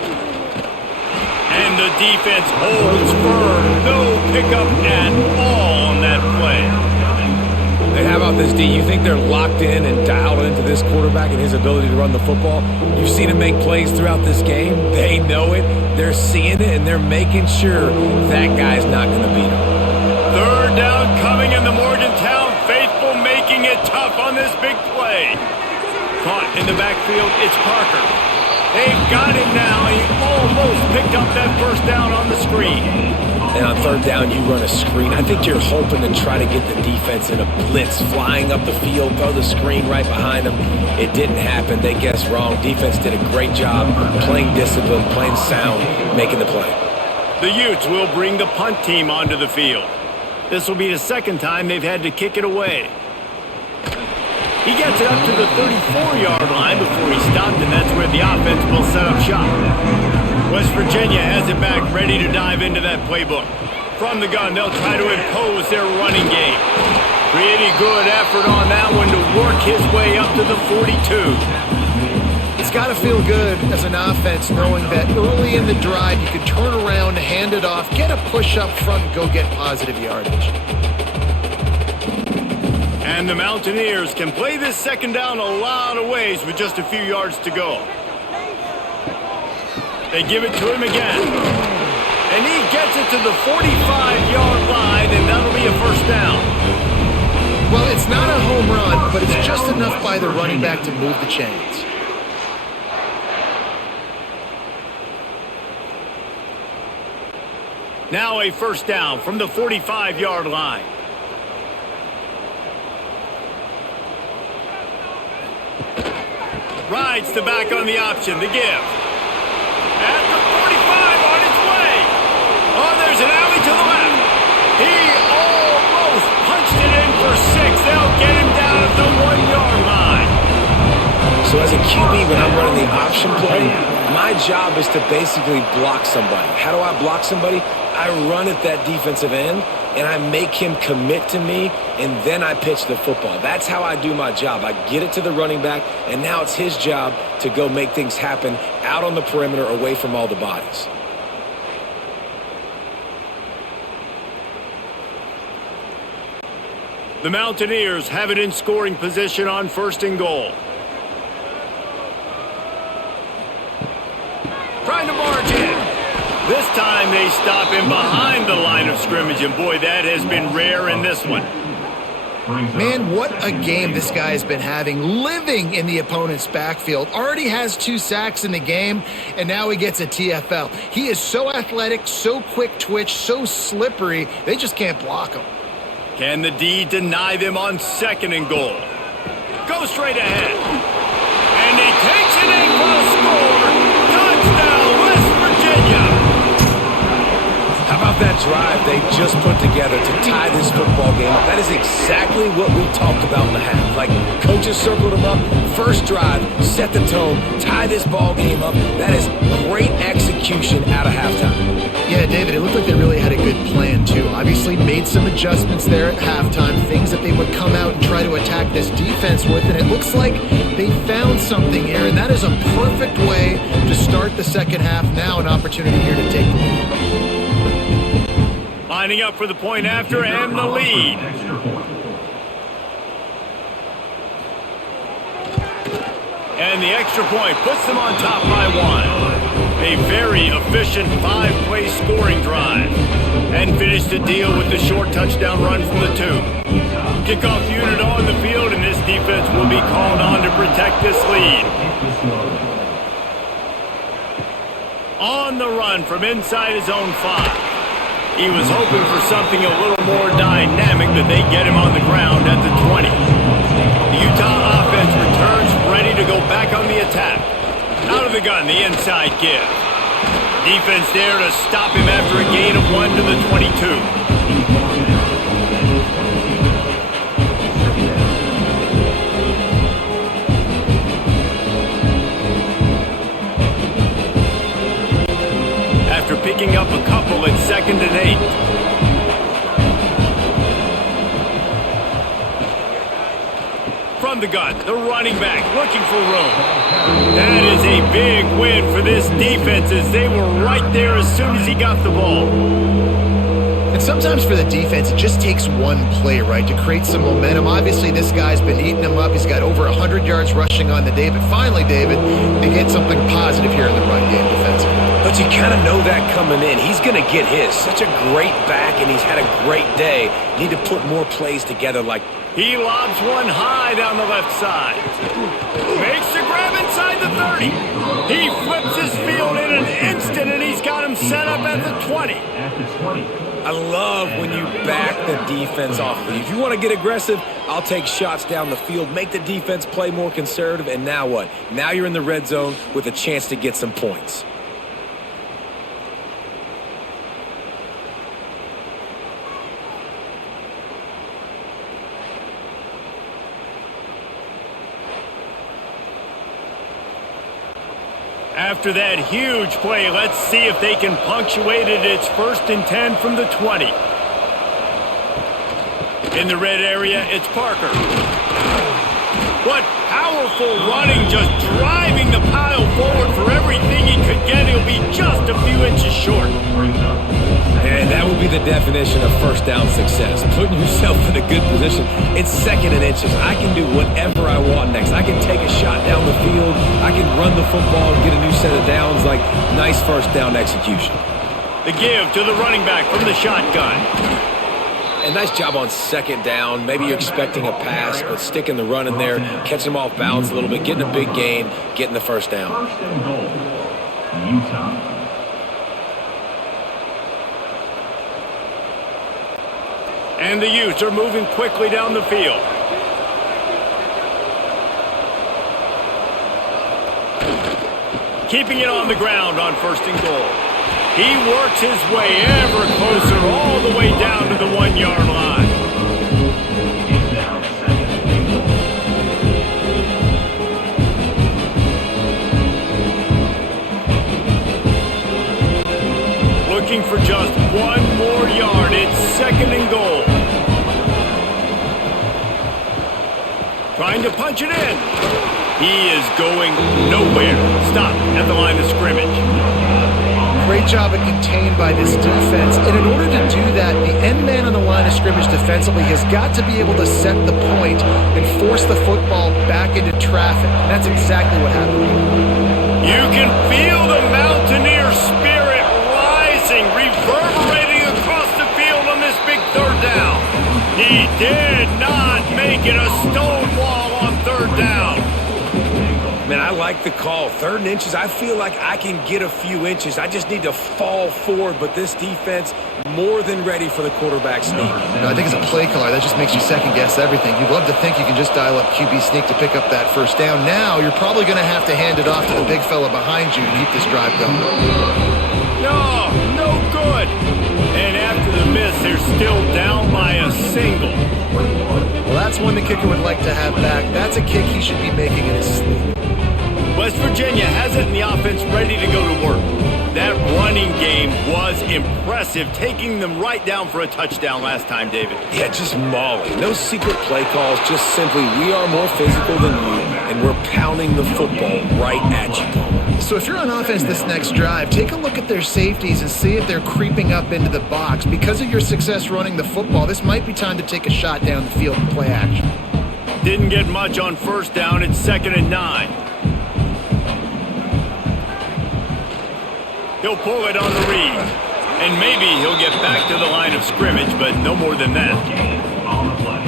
And the defense holds firm. No pickup at all on that play. And how about this, D? You think they're locked in and dialed into this quarterback and his ability to run the football? You've seen him make plays throughout this game. They know it. They're seeing it, and they're making sure that guy's not going to beat him. 3rd down coming in the Morgantown faithful, making it tough on this big play. Caught in the backfield, it's Parker. They've got him now. He almost picked up that first down on the screen. And on 3rd down, you run a screen. I think you're hoping to try to get the defense in a blitz, flying up the field, throw the screen right behind them. It didn't happen. They guessed wrong. Defense did a great job playing discipline, playing sound, making the play. The Utes will bring the punt team onto the field. This will be the 2nd time they've had to kick it away. He gets it up to the 34-yard line before he stopped, and that's where the offense will set up shop. West Virginia has it back, ready to dive into that playbook. From the gun, they'll try to impose their running game. Pretty good effort on that one to work his way up to the 42. It's got to feel good as an offense knowing that early in the drive you can turn around, hand it off, get a push up front, and go get positive yardage. And the Mountaineers can play this 2nd down a lot of ways with just a few yards to go. They give it to him again. And he gets it to the 45-yard line, and that'll be a first down. Well, it's not a home run, but it's just enough by the running back to move the chains. Now a first down from the 45-yard line. Rides the back on the option, the give. At the 45 on his way. Oh, there's an alley to the left. He almost punched it in for 6. They'll get him down at the 1-yard line. QB, when I'm running the option play, my job is to basically block somebody. How do I block somebody? I run at that defensive end, and I make him commit to me, and then I pitch the football. That's how I do my job. I get it to the running back, and now it's his job to go make things happen out on the perimeter away from all the bodies. The Mountaineers have it in scoring position on 1st and goal. Trying to march in. This time they stop him behind the line of scrimmage, and boy, that has been rare in this one. Man, what a game this guy has been having, living in the opponent's backfield. Already has 2 sacks in the game, and now he gets a TFL. He is so athletic, so quick twitch, so slippery, they just can't block him. Can the D deny them on 2nd and goal? Go straight ahead. And he takes it in for a score. Touchdown, West Virginia. How about that drive they just put together to tie this football game up? That is exactly what we talked about in the half. Like, coaches circled them up. First drive, set the tone, tie this ball game up. That is great execution out of halftime. Yeah, David, it looked like they really had a good plan, too. Obviously made some adjustments there at halftime, things that they would come out and try to attack this defense with, and it looks like they found something here, and that is a perfect way to start the second half. Now an opportunity here to take the lead. Lining up for the point after and the lead. And the extra point puts them on top by 1. A very efficient 5-play scoring drive. And finish the deal with the short touchdown run from the 2. Kickoff unit on the field, and this defense will be called on to protect this lead. On the run from inside his own 5. He was hoping for something a little more dynamic, but they get him on the ground at the 20. The Utah offense returns ready to go back on the attack. Out of the gun, the inside give. Defense there to stop him after a gain of 1 to the 22. After picking up a couple at 2nd and 8. From the gun, the running back looking for room. That is a big win for this defense, as they were right there as soon as he got the ball. And sometimes for the defense, it just takes one play, right, to create some momentum. Obviously, this guy's been eating them up. He's got over 100 yards rushing on the day. But finally, David, they get something positive here in the run game defensively. But you kind of know that coming in. He's going to get his. Such a great back, and he's had a great day. Need to put more plays together like. He lobs one high down the left side. Makes the grab inside the 30. He flips his field in an instant, and he's got him set up at the 20. I love when you back the defense off of you. If you want to get aggressive, I'll take shots down the field, make the defense play more conservative, and now what? Now you're in the red zone with a chance to get some points. After that huge play, let's see if they can punctuate it. It's 1st and 10 from the 20. In the red area, it's Parker. What powerful running, just driving the pile forward for everything he could get. He'll be just a few inches short. And that would be the definition of first down success. Putting yourself in a good position. It's 2nd and inches. I can do whatever I want next. I can take a shot down the field. I can run the football and get a new set of downs. Like, nice first down execution. The give to the running back from the shotgun. And nice job on 2nd down. Maybe you're expecting a pass, but sticking the run in there, catching him off balance a little bit, getting a big gain, getting the first down. 1st and goal, Utah. And the Utes are moving quickly down the field. Keeping it on the ground on 1st and goal. He works his way ever closer all the way down to the 1-yard line. looking for just one more yard. It's second and goal. Trying to punch it in. He is going nowhere. Stop at the line of scrimmage. Great job at contained by this defense. And in order to do that, the end man on the line of scrimmage defensively has got to be able to set the point and force the football back into traffic. And that's exactly what happened. You can feel the Mountaineer spirit rising, reverberating across the field on this big third down. He did not make it a stone wall on third down. Man, I like the call. 3rd and inches, I feel like I can get a few inches. I just need to fall forward, but this defense more than ready for the quarterback sneak. I think as a play caller, that just makes you second-guess everything. You'd love to think you can just dial up QB sneak to pick up that first down. Now, you're probably going to have to hand it off to the big fella behind you to keep this drive going. No good. And after the miss, they're still down by a single. Well, that's one the kicker would like to have back. That's a kick he should be making in his sleep. West Virginia has it in the offense ready to go to work. That running game was impressive, taking them right down for a touchdown last time, David. Yeah, just mauling. No secret play calls, just simply we are more physical than you, and we're pounding the football right at you. So if you're on offense this next drive, take a look at their safeties and see if they're creeping up into the box. Because of your success running the football, this might be time to take a shot down the field and play action. Didn't get much on first down. It's 2nd and 9. He'll pull it on the read. And maybe he'll get back to the line of scrimmage, but no more than that.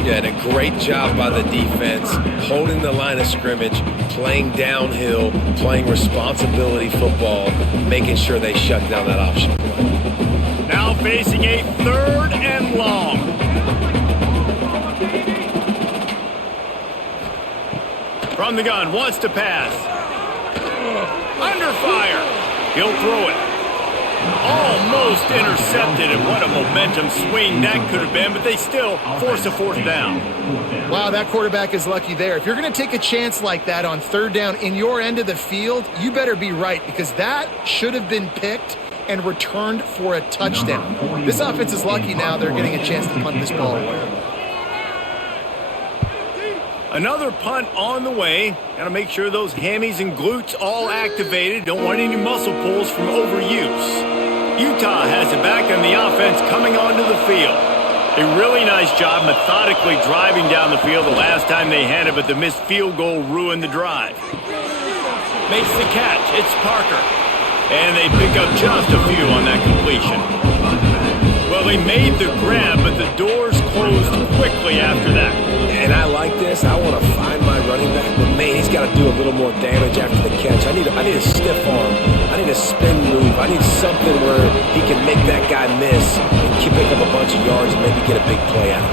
Yeah, and a great job by the defense, holding the line of scrimmage, playing downhill, playing responsibility football, making sure they shut down that option play. Now facing a 3rd and long. From the gun, wants to pass. Under fire. He'll throw it. Almost intercepted, and what a momentum swing that could have been, but they still force a 4th down. Wow, that quarterback is lucky there. If you're going to take a chance like that on 3rd down in your end of the field, you better be right, because that should have been picked and returned for a touchdown. This offense is lucky now they're getting a chance to punt this ball away. Another punt on the way. Got to make sure those hammies and glutes all activated. Don't want any muscle pulls from overuse. Utah has it back, and the offense coming onto the field. A really nice job methodically driving down the field the last time they had it, but the missed field goal ruined the drive. Makes the catch. It's Parker. And they pick up just a few on that completion. Well, they made the grab, but the doors closed quickly after that. And I like this. I want to find my running back, but man, he's got to do a little more damage after the catch. I need a stiff arm. I need a spin move. I need something where he can make that guy miss and keep pick up a bunch of yards and maybe get a big play out of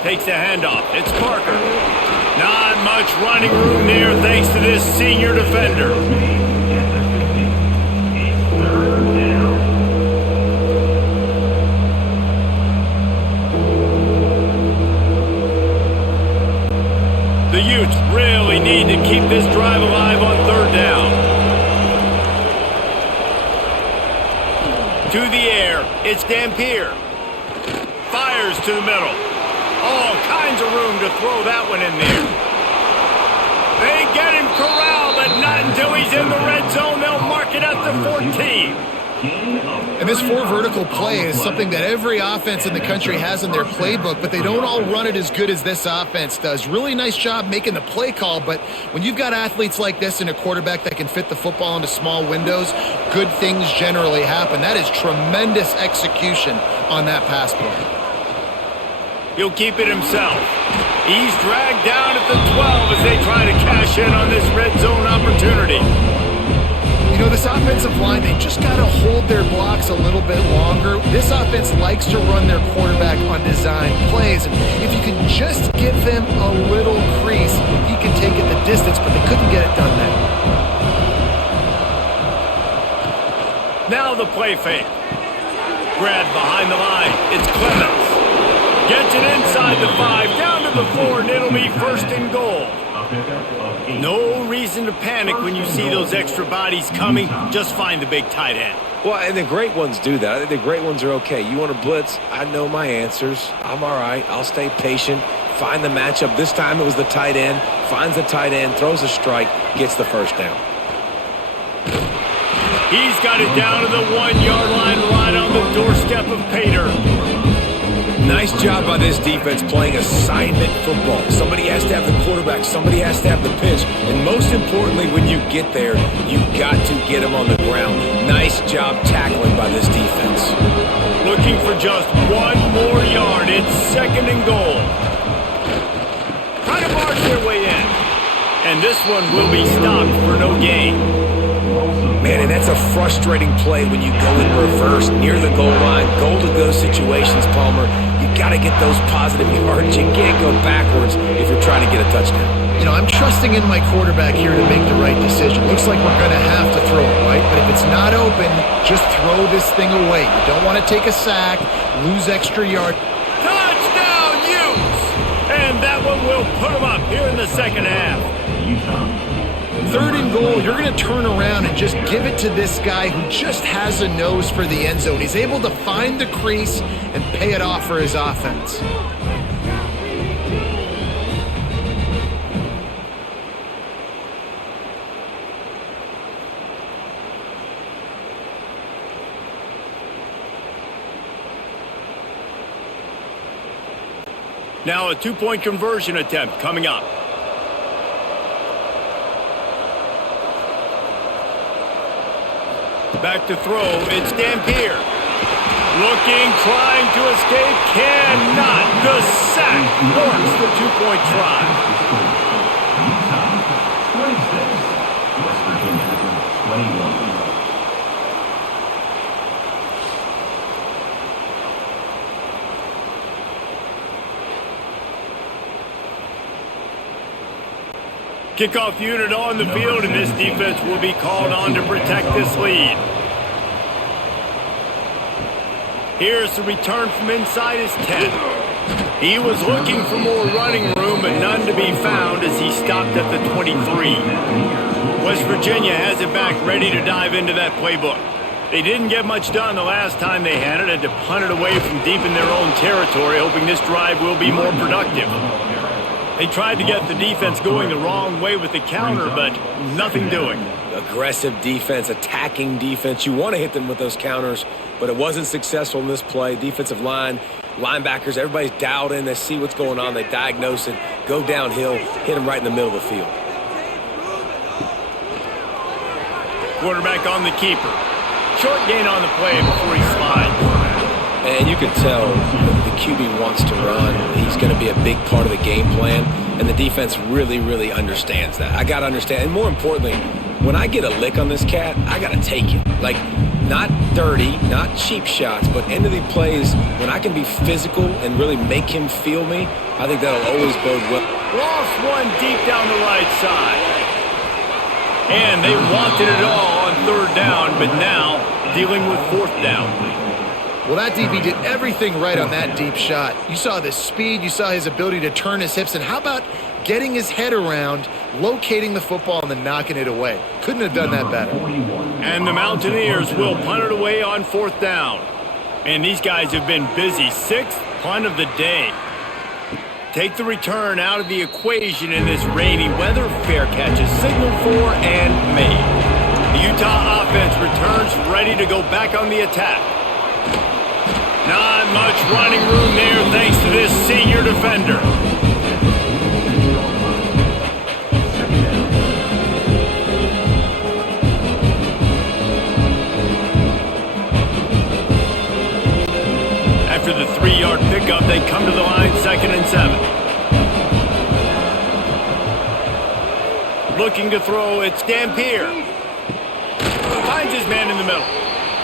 it. Takes the handoff. It's Parker. Not much running room there thanks to this senior defender. The Utes really need to keep this drive alive on 3rd down. To the air, it's Dampier. Fires to the middle. All kinds of room to throw that one in there. They get him corralled, but not until he's in the red zone. They'll mark it at the 14. And this 4 vertical play is something that every offense in the country has in their playbook, but they don't all run it as good as this offense does. Really nice job making the play call, but when you've got athletes like this and a quarterback that can fit the football into small windows, good things generally happen. That is tremendous execution on that pass play. He'll keep it himself. He's dragged down at the 12 as they try to cash in on this red zone opportunity. You know, this offensive line, they just got to hold their blocks a little bit longer. This offense likes to run their quarterback on design plays. And if you can just give them a little crease, he can take it the distance, but they couldn't get it done there. Now the play fake. Grabbed behind the line. It's Clemens. Gets it inside the 5, down to the 4, and it'll be 1st and goal. No reason to panic when you see those extra bodies coming. Just find the big tight end. Well, and the great ones do that. I think the great ones are okay. You want to blitz? I know my answers. I'm all right. I'll stay patient. Find the matchup. This time it was the tight end. Finds the tight end, throws a strike, gets the first down. He's got it down to the 1-yard line right on the doorstep of Pater. Nice job by this defense playing assignment football. Somebody has to have the quarterback. Somebody has to have the pitch. And most importantly, when you get there, you've got to get them on the ground. Nice job tackling by this defense. Looking for just one more yard. It's 2nd and goal. Trying to barge their way in. And this one will be stopped for no gain. Man, and that's a frustrating play when you go in reverse near the goal line. Goal-to-go situations, Palmer. You got to get those positive yards. You can't go backwards if you're trying to get a touchdown. You know, I'm trusting in my quarterback here to make the right decision. Looks like we're going to have to throw it, right? But if it's not open, just throw this thing away. You don't want to take a sack, lose extra yard. Touchdown, Utes! And that one will put them up here in the second half. 3rd and goal, you're going to turn around and just give it to this guy who just has a nose for the end zone. He's able to find the crease and pay it off for his offense. Now a 2-point conversion attempt coming up. Back to throw, it's Dampier. Looking, trying to escape, cannot. The sack forks the 2-point try. Utah, 26. West Virginia, 21. Kickoff unit on the field, and this defense will be called on to protect this lead. Here's the return from inside his 10. He was looking for more running room, but none to be found as he stopped at the 23. West Virginia has it back, ready to dive into that playbook. They didn't get much done the last time they had it, had to punt it away from deep in their own territory, hoping this drive will be more productive. They tried to get the defense going the wrong way with the counter, but nothing doing. Aggressive defense, attacking defense. You want to hit them with those counters, but it wasn't successful in this play. Defensive line, linebackers, everybody's dialed in. They see what's going on. They diagnose it, go downhill, hit them right in the middle of the field. Quarterback on the keeper. Short gain on the play before he slides. And you can tell the QB wants to run. He's going to be a big part of the game plan, and the defense really, really understands that. I got to understand, and more importantly, when I get a lick on this cat, I got to take it. Like, not dirty, not cheap shots, but end of the plays, when I can be physical and really make him feel me, I think that'll always bode well. Lost one deep down the right side. And they wanted it all on 3rd down, but now dealing with 4th down. Well, that DB did everything right on that deep shot. You saw the speed, you saw his ability to turn his hips, and how about getting his head around, locating the football, and then knocking it away? Couldn't have done that better. And the Mountaineers will punt it away on 4th down. And these guys have been busy. 6th punt of the day. Take the return out of the equation in this rainy weather. Fair catch is signaled for and made. The Utah offense returns ready to go back on the attack. Not much running room there thanks to this senior defender. After the 3-yard pickup, they come to the line, 2nd and 7. Looking to throw, it's Dampier. Finds his man in the middle.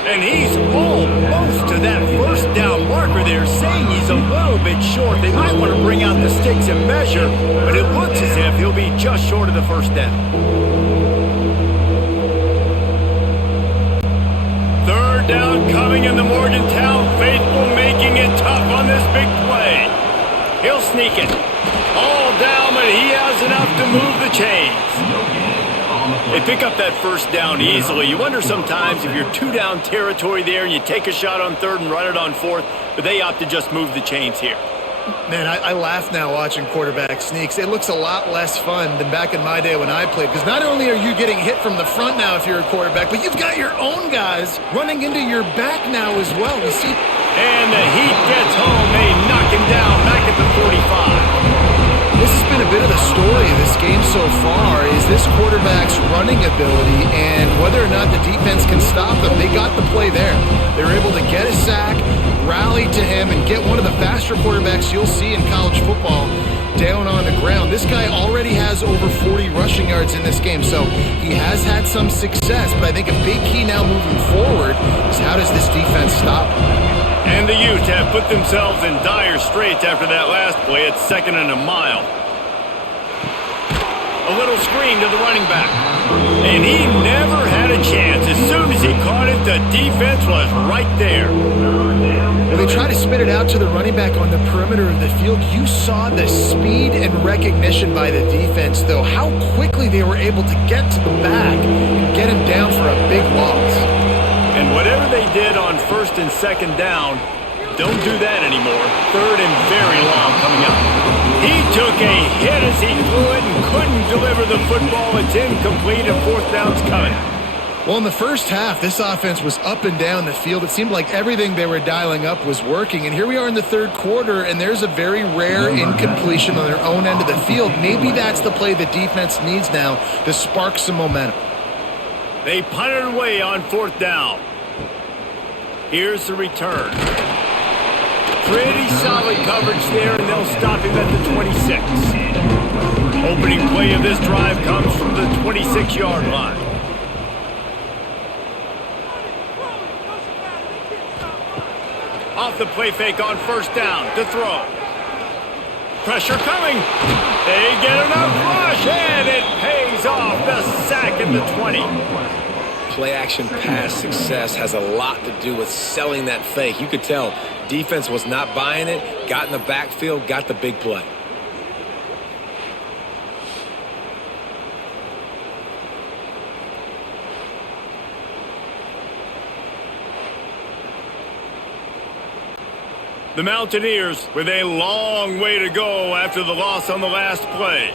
And he's almost to that 1st down marker there, saying he's a little bit short. They might want to bring out the sticks and measure, but it looks as if he'll be just short of the 1st down. 3rd down coming in the Morgantown faithful, making it tough on this big play. He'll sneak it. All down, but he has enough to move the chains. They pick up that first down easily. You wonder sometimes if you're two-down territory there and you take a shot on third and run it on fourth, but they opt to just move the chains here. Man, I laugh now watching quarterback sneaks. It looks a lot less fun than back in my day when I played, because not only are you getting hit from the front now if you're a quarterback, but you've got your own guys running into your back now as well. You see? And the Heat gets home. They knock him down back at the 45. This has been a bit of the story of this game so far, is this quarterback's running ability and whether or not the defense can stop them. They got the play there. They were able to get a sack, rally to him, and get one of the faster quarterbacks you'll see in college football down on the ground. This guy already has over 40 rushing yards in this game, so he has had some success, but I think a big key now moving forward is how does this defense stop him? And the Utes have put themselves in dire straits after that last play at 2nd and a mile. A little screen to the running back. And he never had a chance. As soon as he caught it, the defense was right there. Well, they try to spit it out to the running back on the perimeter of the field. You saw the speed and recognition by the defense, though. How quickly they were able to get to the back and get him down for a big loss. And whatever they did on 1st and 2nd down, don't do that anymore. 3rd and very long coming up. He took a hit as he threw it and couldn't deliver the football. It's incomplete and 4th down's coming. Well, in the first half, this offense was up and down the field. It seemed like everything they were dialing up was working. And here we are in the 3rd quarter, and there's a very rare incompletion on their own end of the field. Maybe that's the play the defense needs now to spark some momentum. They punted away on 4th down. Here's the return. Pretty solid coverage there, and they'll stop him at the 26. Opening play of this drive comes from the 26-yard line. Off the play fake on 1st down to throw. Pressure coming. They get enough rush, and it pays off. The sack at the 20. Play-action pass success has a lot to do with selling that fake. You could tell defense was not buying it, got in the backfield, got the big play. The Mountaineers with a long way to go after the loss on the last play.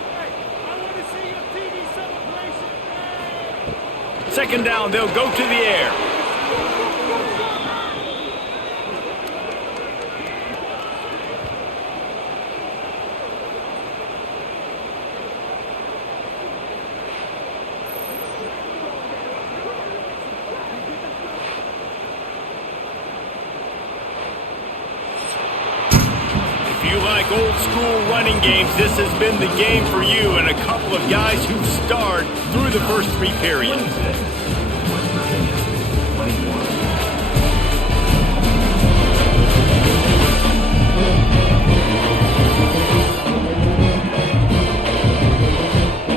2nd down, they'll go to the air. If you like old school running games, this has been the game for you and a couple of guys who starred through the first 3 periods.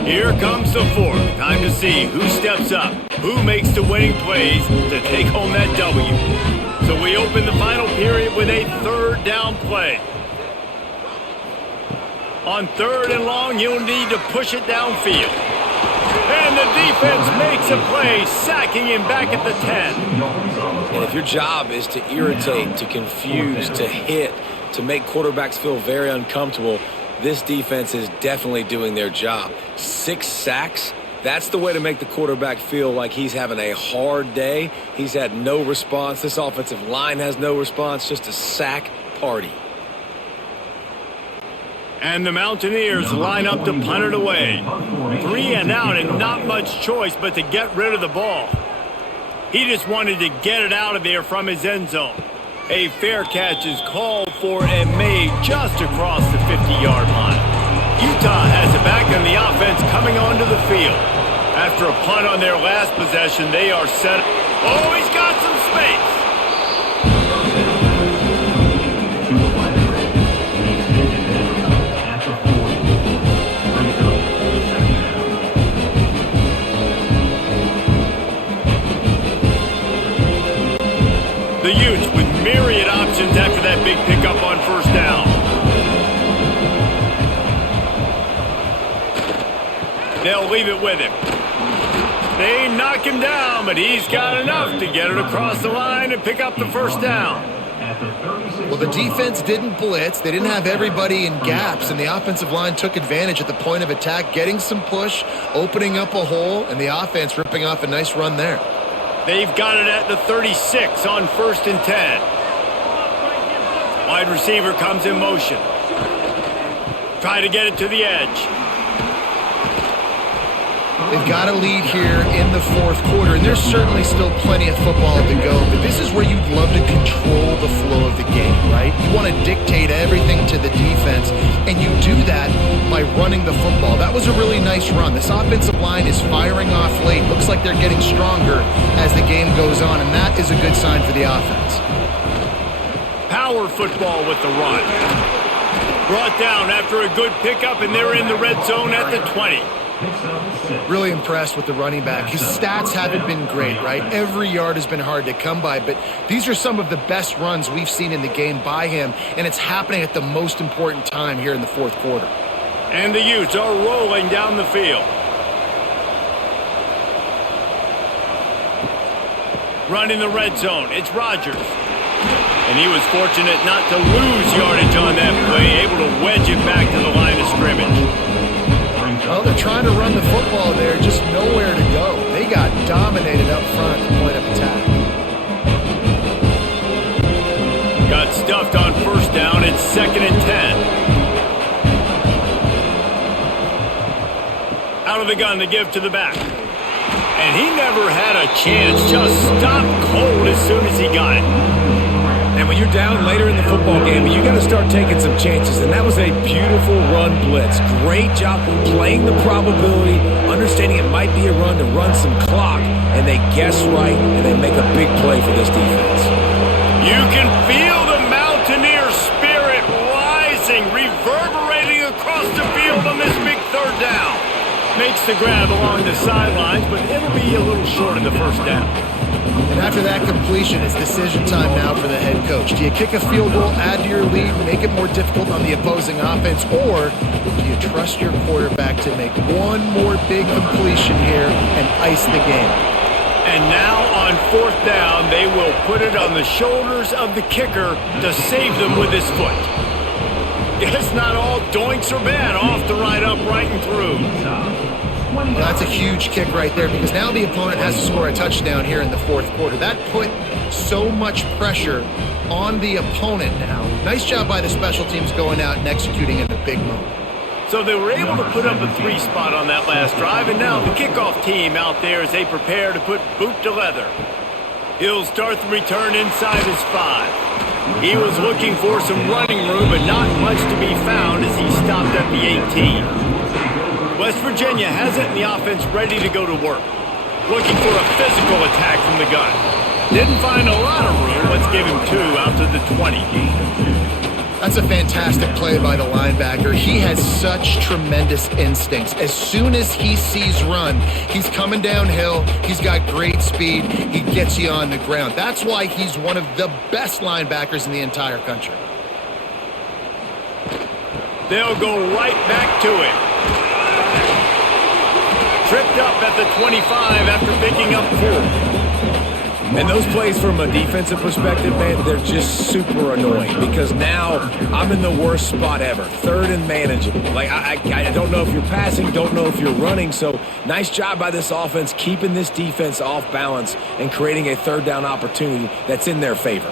Here comes the 4th. Time to see who steps up, who makes the winning plays to take home that W. So we open the final period with a 3rd down play. On 3rd and long, you'll need to push it downfield. And the defense makes a play, sacking him back at the 10. And if your job is to irritate, to confuse, to hit, to make quarterbacks feel very uncomfortable, this defense is definitely doing their job. 6 sacks, that's the way to make the quarterback feel like he's having a hard day. He's had no response. This offensive line has no response, just a sack party. And the Mountaineers line up to punt it away. 3 and out and not much choice but to get rid of the ball. He just wanted to get it out of there from his end zone. A fair catch is called for and made just across the 50-yard line. Utah has it back and the offense coming onto the field. After a punt on their last possession, they are set. Oh, he's got some space. The Utes with myriad options after that big pickup on 1st down. They'll leave it with him. They knock him down, but he's got enough to get it across the line and pick up the first down. Well, the defense didn't blitz. They didn't have everybody in gaps, and the offensive line took advantage at the point of attack, getting some push, opening up a hole, and the offense ripping off a nice run there. They've got it at the 36 on 1st and 10. Wide receiver comes in motion. Try to get it to the edge. They've got a lead here in the fourth quarter, and there's certainly still plenty of football to go, but this is where you'd love to control the flow of the game, right? You want to dictate everything to the defense, and you do that by running the football. That was a really nice run. This offensive line is firing off late. Looks like they're getting stronger as the game goes on, and that is a good sign for the offense. Power football with the run. Brought down after a good pickup, and they're in the red zone at the 20. Really impressed with the running back. His stats haven't been great, right? Every yard has been hard to come by, but these are some of the best runs we've seen in the game by him, and it's happening at the most important time here in the fourth quarter. And the Utes are rolling down the field. Running the red zone, it's Rodgers. And he was fortunate not to lose yardage on that play, able to wedge it back to the line of scrimmage. Well, they're trying to run the football there, just nowhere to go. They got dominated up front at the point of attack. Got stuffed on 1st down. It's 2nd and 10. Out of the gun to give to the back. And he never had a chance. Just stopped cold as soon as he got it. And when you're down later in the football game, you got to start taking some chances. And that was a beautiful run blitz. Great job playing the probability, understanding it might be a run to run some clock. And they guess right, and they make a big play for this defense. You can feel the Mountaineer spirit rising, reverberating across the field on this big 3rd down. Makes the grab along the sidelines, but it'll be a little short of the first down. And after that completion, it's decision time now for the head coach. Do you kick a field goal, add to your lead, make it more difficult on the opposing offense, or do you trust your quarterback to make one more big completion here and ice the game? And now on 4th down, they will put it on the shoulders of the kicker to save them with his foot. Guess not all doinks are bad. Off the right, upright, and through. Well, that's a huge kick right there because now the opponent has to score a touchdown here in the fourth quarter. That put so much pressure on the opponent now. Nice job by the special teams going out and executing in the big moment. So they were able to put up a 3 spot on that last drive, and now the kickoff team out there as they prepare to put boot to leather. He'll start the return inside his 5. He was looking for some running room, but not much to be found as he stopped at the 18. West Virginia has it in the offense ready to go to work. Looking for a physical attack from the gun. Didn't find a lot of room. Let's give him 2 out to the 20. That's a fantastic play by the linebacker. He has such tremendous instincts. As soon as he sees run, he's coming downhill. He's got great speed. He gets you on the ground. That's why he's one of the best linebackers in the entire country. They'll go right back to it. Tripped up at the 25 after picking up 4. And those plays from a defensive perspective, man, they're just super annoying because now I'm in the worst spot ever. 3rd and manageable. Like, I don't know if you're passing, don't know if you're running. So nice job by this offense keeping this defense off balance and creating a 3rd down opportunity that's in their favor.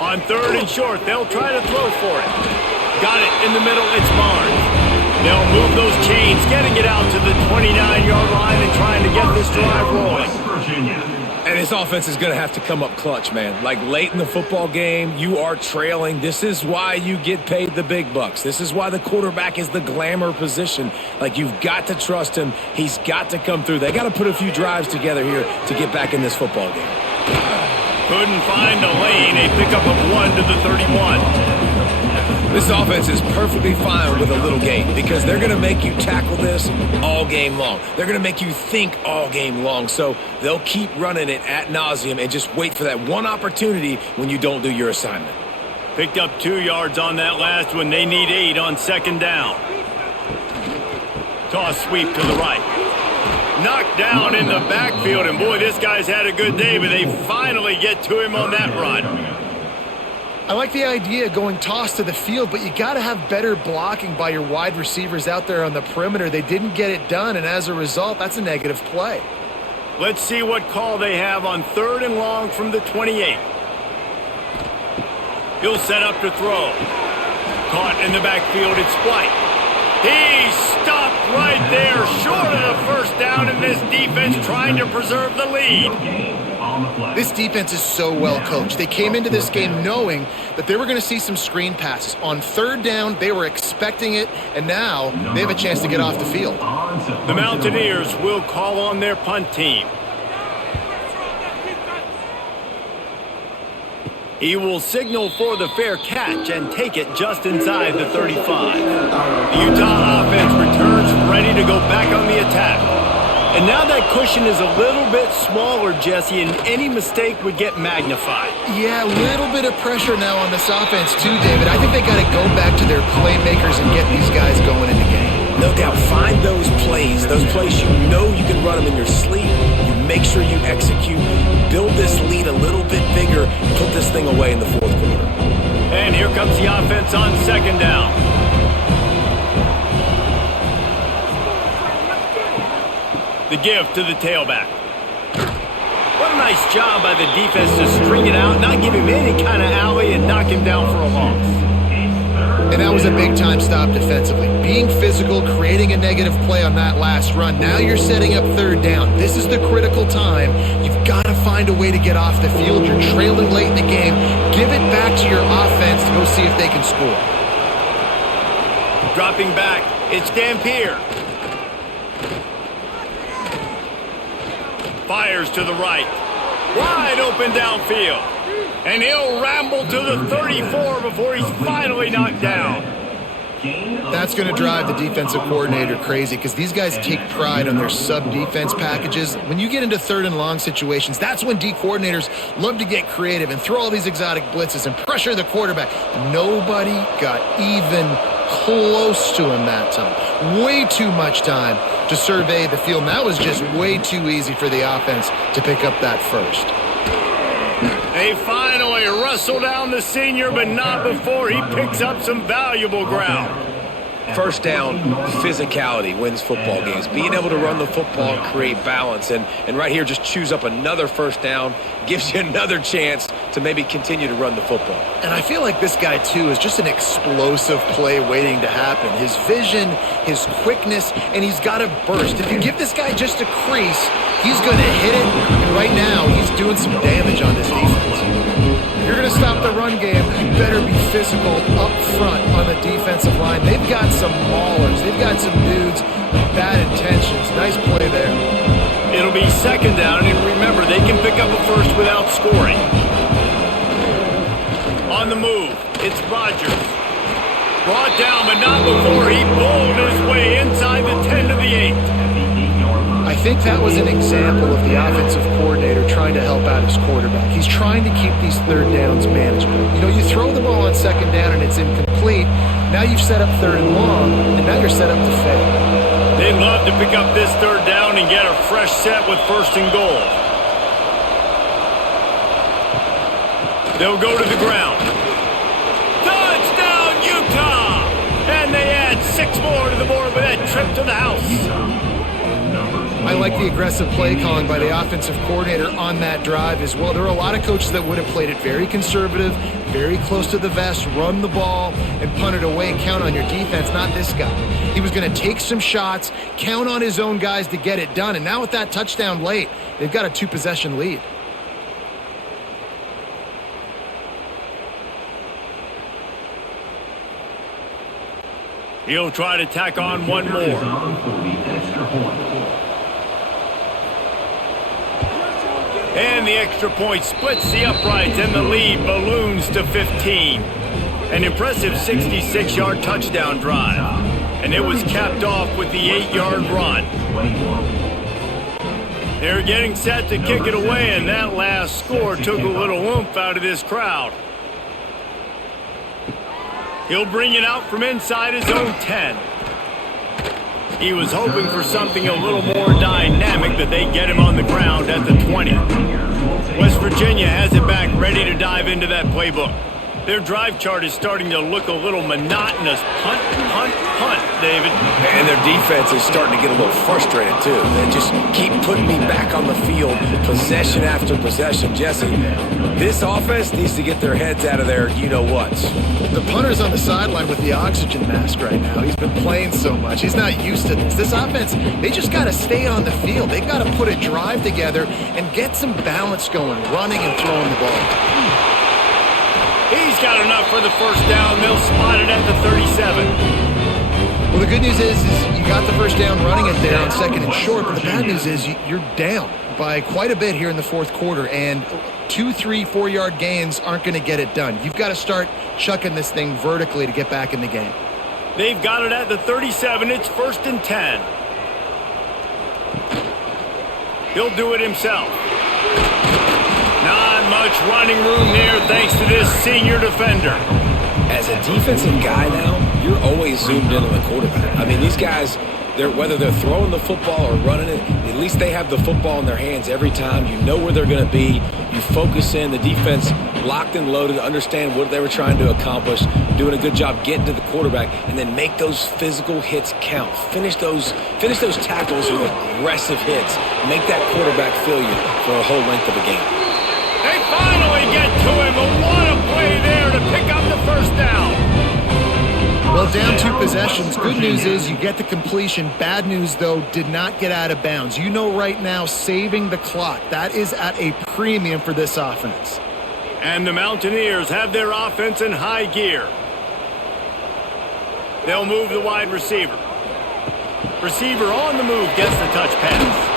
On 3rd and short, they'll try to throw for it. Got it in the middle, it's Barnes. They'll move those chains, getting it out to the 29-yard line and trying to get this drive rolling. And this offense is going to have to come up clutch, man. Like late in the football game, you are trailing. This is why you get paid the big bucks. This is why the quarterback is the glamour position. Like, you've got to trust him. He's got to come through. They got to put a few drives together here to get back in this football game. Couldn't find a lane. A pickup of 1 to the 31. This offense is perfectly fine with a little game because they're going to make you tackle this all game long. They're going to make you think all game long. So they'll keep running it ad nauseum and just wait for that one opportunity when you don't do your assignment. Picked up 2 yards on that last one. They need 8 on 2nd down. Toss sweep to the right. knocked down in the backfield. And boy, this guy's had a good day, but they finally get to him on that run. I like the idea of going toss to the field, but you got to have better blocking by your wide receivers out there on the perimeter. They didn't get it done, and as a result, that's a negative play. Let's see what call they have on 3rd and long from the 28. He'll set up to throw. Caught in the backfield, it's White. He stopped right there, short of the first down, and this defense trying to preserve the lead. This defense is so well coached. They came into this game knowing that they were going to see some screen passes. On 3rd down, they were expecting it, and now they have a chance to get off the field. The Mountaineers will call on their punt team. He will signal for the fair catch and take it just inside the 35. The Utah offense returns ready to go back on the attack. And now that cushion is a little bit smaller, Jesse, and any mistake would get magnified. Yeah, a little bit of pressure now on this offense too, David. I think they got to go back to their playmakers and get these guys going in the game. No doubt, find those plays you know you can run them in your sleep. You make sure you execute, build this lead a little bit bigger, put this thing away in the 4th quarter. And here comes the offense on 2nd down. The give to the tailback. What a nice job by the defense to string it out, not give him any kind of alley, and knock him down for a loss. And that was a big-time stop defensively. Being physical, creating a negative play on that last run. Now you're setting up 3rd down. This is the critical time. You've got to find a way to get off the field. You're trailing late in the game. Give it back to your offense to go see if they can score. Dropping back, it's Dampier. Fires to the right. Wide open downfield. And he'll ramble to the 34 before he's finally knocked down. That's going to drive the defensive coordinator crazy because these guys take pride on their sub-defense packages. When you get into 3rd and long situations, that's when D coordinators love to get creative and throw all these exotic blitzes and pressure the quarterback. Nobody got even close to him that time. Way too much time to survey the field. And that was just way too easy for the offense to pick up that first. They finally wrestle down the senior, but not before he picks up some valuable ground. 1st down, physicality wins football games. Being able to run the football and create balance. And right here, just choose up another 1st down, gives you another chance to maybe continue to run the football. And I feel like this guy, too, is just an explosive play waiting to happen. His vision, his quickness, and he's got a burst. If you give this guy just a crease, he's going to hit it. And right now, he's doing some damage on this defense. If you're going to stop the run game, you better be physical up front on the defensive line. They've got some maulers. They've got some dudes with bad intentions. Nice play there. It'll be 2nd down, and remember, they can pick up a first without scoring. On the move, it's Rodgers. Brought down, but not before he bowled his way inside the 10 to the 8. I think that was an example of the offensive coordinator trying to help out his quarterback. He's trying to keep these 3rd downs manageable. You know, you throw the ball on 2nd down and it's incomplete. Now you've set up 3rd and long, and now you're set up to fail. They'd love to pick up this 3rd down and get a fresh set with 1st and goal. They'll go to the ground. Touchdown, Utah! And they add 6 more to the board with that trip to the house. I like the aggressive play calling by the offensive coordinator on that drive as well. There are a lot of coaches that would have played it very conservative, very close to the vest, run the ball, and punt it away, count on your defense, not this guy. He was going to take some shots, count on his own guys to get it done, and now with that touchdown late, they've got a 2-possession lead. He'll try to tack on one more. And the extra point splits the uprights, and the lead balloons to 15. An impressive 66-yard touchdown drive. And it was capped off with the 8-yard run. They're getting set to kick it away, and that last score took a little oomph out of this crowd. He'll bring it out from inside his own 10. He was hoping for something a little more dynamic, that they get him on the ground at the 20. West Virginia has it back, ready to dive into that playbook. Their drive chart is starting to look a little monotonous. Punt, punt, punt, David. And their defense is starting to get a little frustrated, too. They just keep putting me back on the field, possession after possession. Jesse, this offense needs to get their heads out of their you-know-whats. The punter's on the sideline with the oxygen mask right now. He's been playing so much. He's not used to this. This offense, they just got to stay on the field. They got to put a drive together and get some balance going, running and throwing the ball. He's got enough for the first down. They'll spot it at the 37. Well, the good news is you got the first down running it there on second and short, but the bad news is you're down by quite a bit here in the fourth quarter, and 2, 3, 4-yard gains aren't going to get it done. You've got to start chucking this thing vertically to get back in the game. They've got it at the 37. It's 1st and 10. He'll do it himself. Not much running room there thanks to this senior defender. As a defensive guy now, you're always zoomed in on the quarterback. I mean, these guys, whether they're throwing the football or running it, at least they have the football in their hands every time. You know where they're going to be. You focus in. The defense locked and loaded, understand what they were trying to accomplish, doing a good job getting to the quarterback, and then make those physical hits count. Finish those tackles with aggressive hits. Make that quarterback feel you for a whole length of a game. They finally get to him, but what a play there to pick up the first down. Well, down 2 possessions. Good news is you get the completion. Bad news, though, did not get out of bounds. You know right now, saving the clock, that is at a premium for this offense. And the Mountaineers have their offense in high gear. They'll move the wide receiver. Receiver on the move gets the touch pass.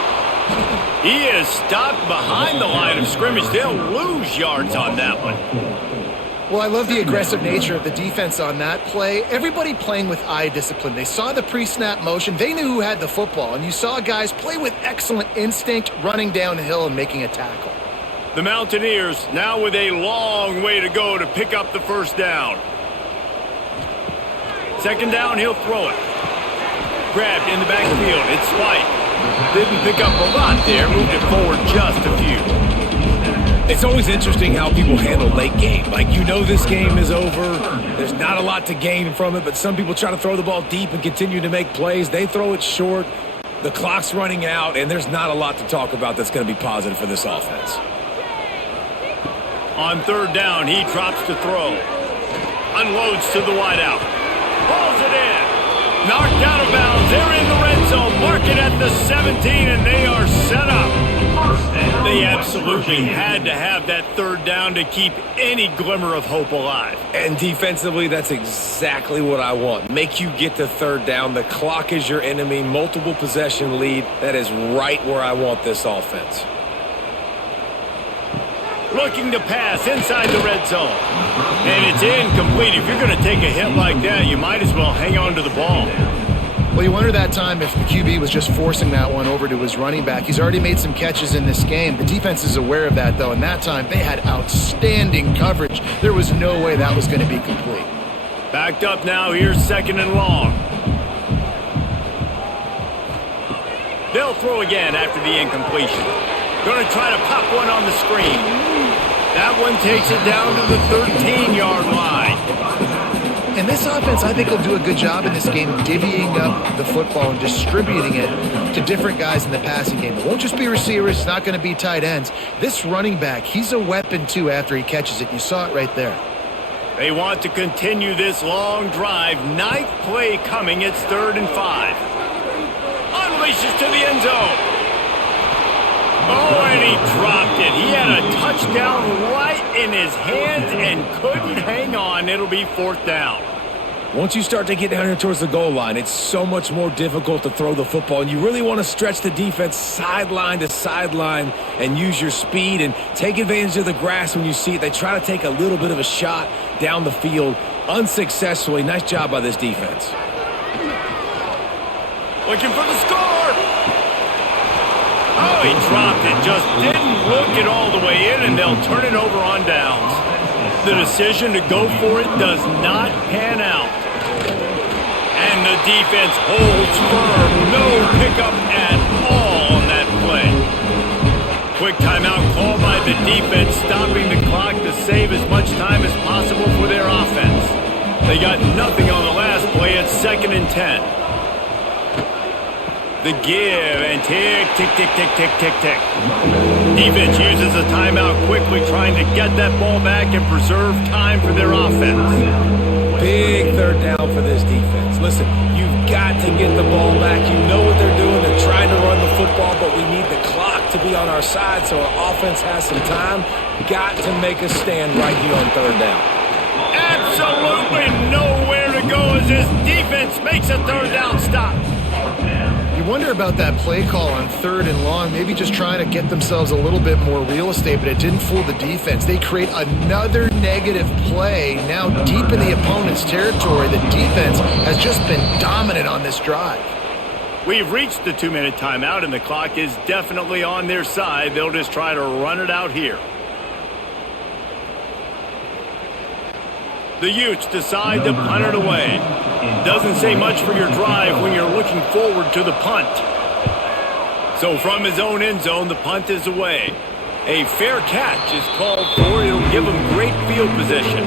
He is stopped behind the line of scrimmage. They'll lose yards on that one. Well, I love the aggressive nature of the defense on that play. Everybody playing with eye discipline. They saw the pre-snap motion. They knew who had the football. And you saw guys play with excellent instinct, running down the hill and making a tackle. The Mountaineers now with a long way to go to pick up the first down. Second down, he'll throw it. Grabbed in the backfield. It's White. Didn't pick up a lot there. Moved it forward just a few. It's always interesting how people handle late game. Like, you know this game is over. There's not a lot to gain from it, but some people try to throw the ball deep and continue to make plays. They throw it short. The clock's running out, and there's not a lot to talk about that's going to be positive for this offense. On third down, he drops to throw. Unloads to the wideout. Pulls it in. Knocked out of bounds. They're in the red zone. Mark it at the 17, and they are set up. They absolutely had to have that third down to keep any glimmer of hope alive. And defensively, that's exactly what I want. Make you get to third down. The clock is your enemy. Multiple possession lead. That is right where I want this offense. Looking to pass inside the red zone. And it's incomplete. If you're going to take a hit like that, you might as well hang on to the ball. Well, you wonder that time if the QB was just forcing that one over to his running back. He's already made some catches in this game. The defense is aware of that, though, and that time they had outstanding coverage. There was no way that was going to be complete. Backed up now. Here's second and long. They'll throw again after the incompletion. Going to try to pop one on the screen. That one takes it down to the 13-yard line. And this offense, I think, will do a good job in this game divvying up the football and distributing it to different guys in the passing game. It won't just be receivers. It's not going to be tight ends. This running back, he's a weapon, too, after he catches it. You saw it right there. They want to continue this long drive. 9th play coming. It's 3rd and 5. Unleashes to the end zone. Oh, and he dropped it. He had a touchdown right in his hands and couldn't hang on. It'll be 4th down. Once you start to get down here towards the goal line, it's so much more difficult to throw the football, and you really want to stretch the defense sideline to sideline and use your speed and take advantage of the grass when you see it. They try to take a little bit of a shot down the field unsuccessfully. Nice job by this defense. Looking for the score. Oh, he dropped it. Just didn't look it all the way in, and they'll turn it over on downs. The decision to go for it does not pan out. And the defense holds firm. No pickup at all on that play. Quick timeout called by the defense, stopping the clock to save as much time as possible for their offense. They got nothing on the last play at 2nd and 10. The give and tick, tick, tick, tick, tick, tick, tick. Defense uses a timeout quickly, trying to get that ball back and preserve time for their offense. Big third down for this defense. Listen, you've got to get the ball back. You know what they're doing. They're trying to run the football, but we need the clock to be on our side so our offense has some time. Got to make a stand right here on 3rd down. Absolutely nowhere to go as this defense makes a 3rd down stop. You wonder about that play call on 3rd and long, maybe just trying to get themselves a little bit more real estate, but it didn't fool the defense. They create another negative play now deep in the opponent's territory. The defense has just been dominant on this drive. We've reached the 2-minute timeout, and the clock is definitely on their side. They'll just try to run it out here. The Utes decide to punt it away. Doesn't say much for your drive when you're looking forward to the punt. So from his own end zone, the punt is away. A fair catch is called for. It'll give them great field position.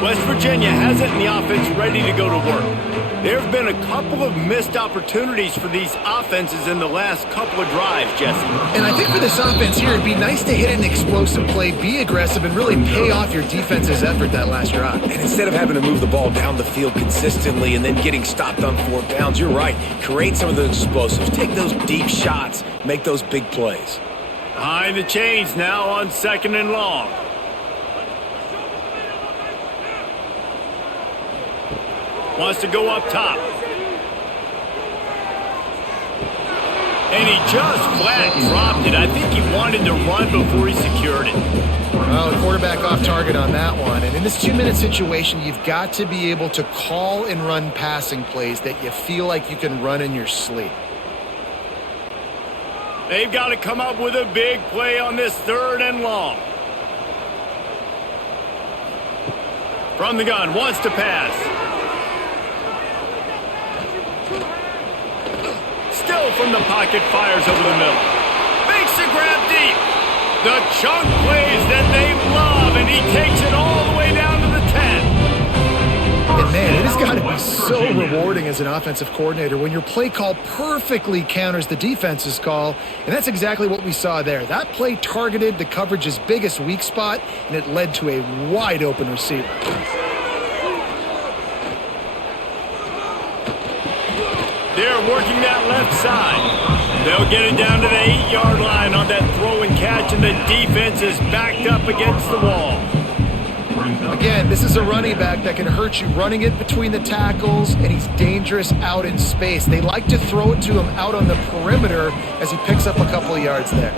West Virginia has it, and the offense ready to go to work. There have been a couple of missed opportunities for these offenses in the last couple of drives, Jesse. And I think for this offense here, it'd be nice to hit an explosive play, be aggressive, and really pay off your defense's effort that last drive. And instead of having to move the ball down the field consistently and then getting stopped on 4th downs, you're right. Create some of those explosives. Take those deep shots. Make those big plays. Behind the chains now on 2nd and long. Wants to go up top. And he just flat dropped it. I think he wanted to run before he secured it. Well, the quarterback off target on that one. And in this 2-minute situation, you've got to be able to call and run passing plays that you feel like you can run in your sleep. They've got to come up with a big play on this 3rd and long. From the gun, wants to pass. Still from the pocket, fires over the middle. Makes the grab deep. The chunk plays that they love, and he takes it all the way down to the 10. And man, it has got to be so rewarding as an offensive coordinator when your play call perfectly counters the defense's call, and that's exactly what we saw there. That play targeted the coverage's biggest weak spot, and it led to a wide-open receiver. They're working that left side. They'll get it down to the 8-yard line on that throw and catch, and the defense is backed up against the wall. Again, this is a running back that can hurt you running it between the tackles, and he's dangerous out in space. They like to throw it to him out on the perimeter as he picks up a couple of yards there.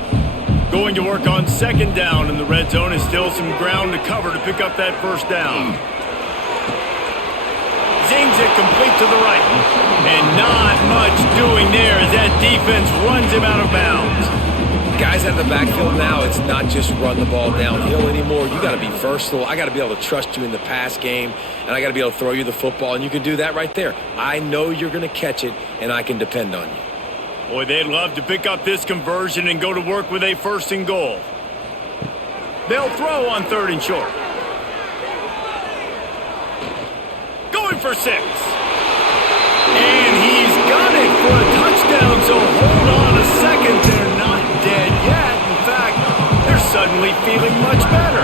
Going to work on 2nd down, and the red zone is still some ground to cover to pick up that 1st down. Zings it complete to the right. And not much doing there as that defense runs him out of bounds. Guys out of the backfield now, it's not just run the ball downhill anymore. You got to be versatile. I got to be able to trust you in the pass game, and I got to be able to throw you the football, and you can do that right there. I know you're going to catch it, and I can depend on you. Boy, they'd love to pick up this conversion and go to work with a 1st and goal. They'll throw on 3rd and short. Going for 6. And he's got it for a touchdown, so hold on a second. They're not dead yet. In fact, they're suddenly feeling much better.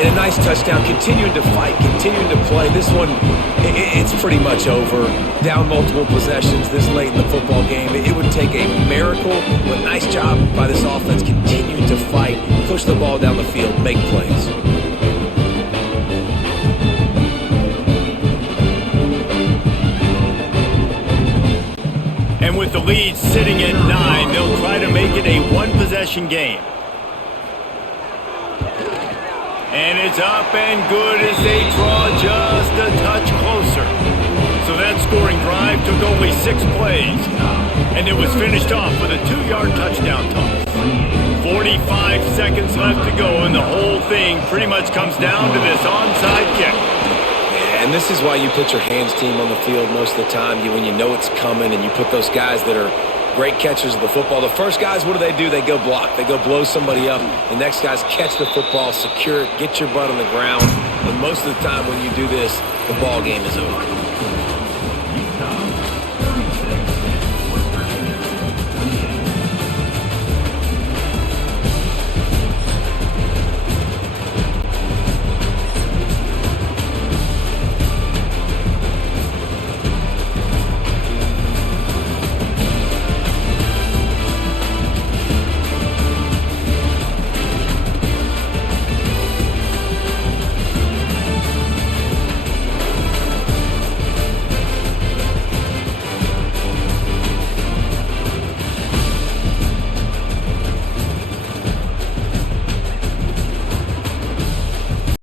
And a nice touchdown, continuing to fight, continuing to play. This one, it's pretty much over. Down multiple possessions this late in the football game. It would take a miracle, but nice job by this offense continuing to fight, push the ball down the field, make plays. And with the lead sitting at 9, they'll try to make it a 1-possession game. And it's up and good as they draw just a touch closer. So that scoring drive took only 6 plays. And it was finished off with a 2-yard touchdown toss. 45 seconds left to go, and the whole thing pretty much comes down to this onside kick. and this is why you put your hands team on the field most of the time. When you know it's coming and you put those guys that are great catchers of the football. The first guys, what do? They go block. They go blow somebody up. The next guys catch the football, secure it, get your butt on the ground. And most of the time when you do this, the ball game is over.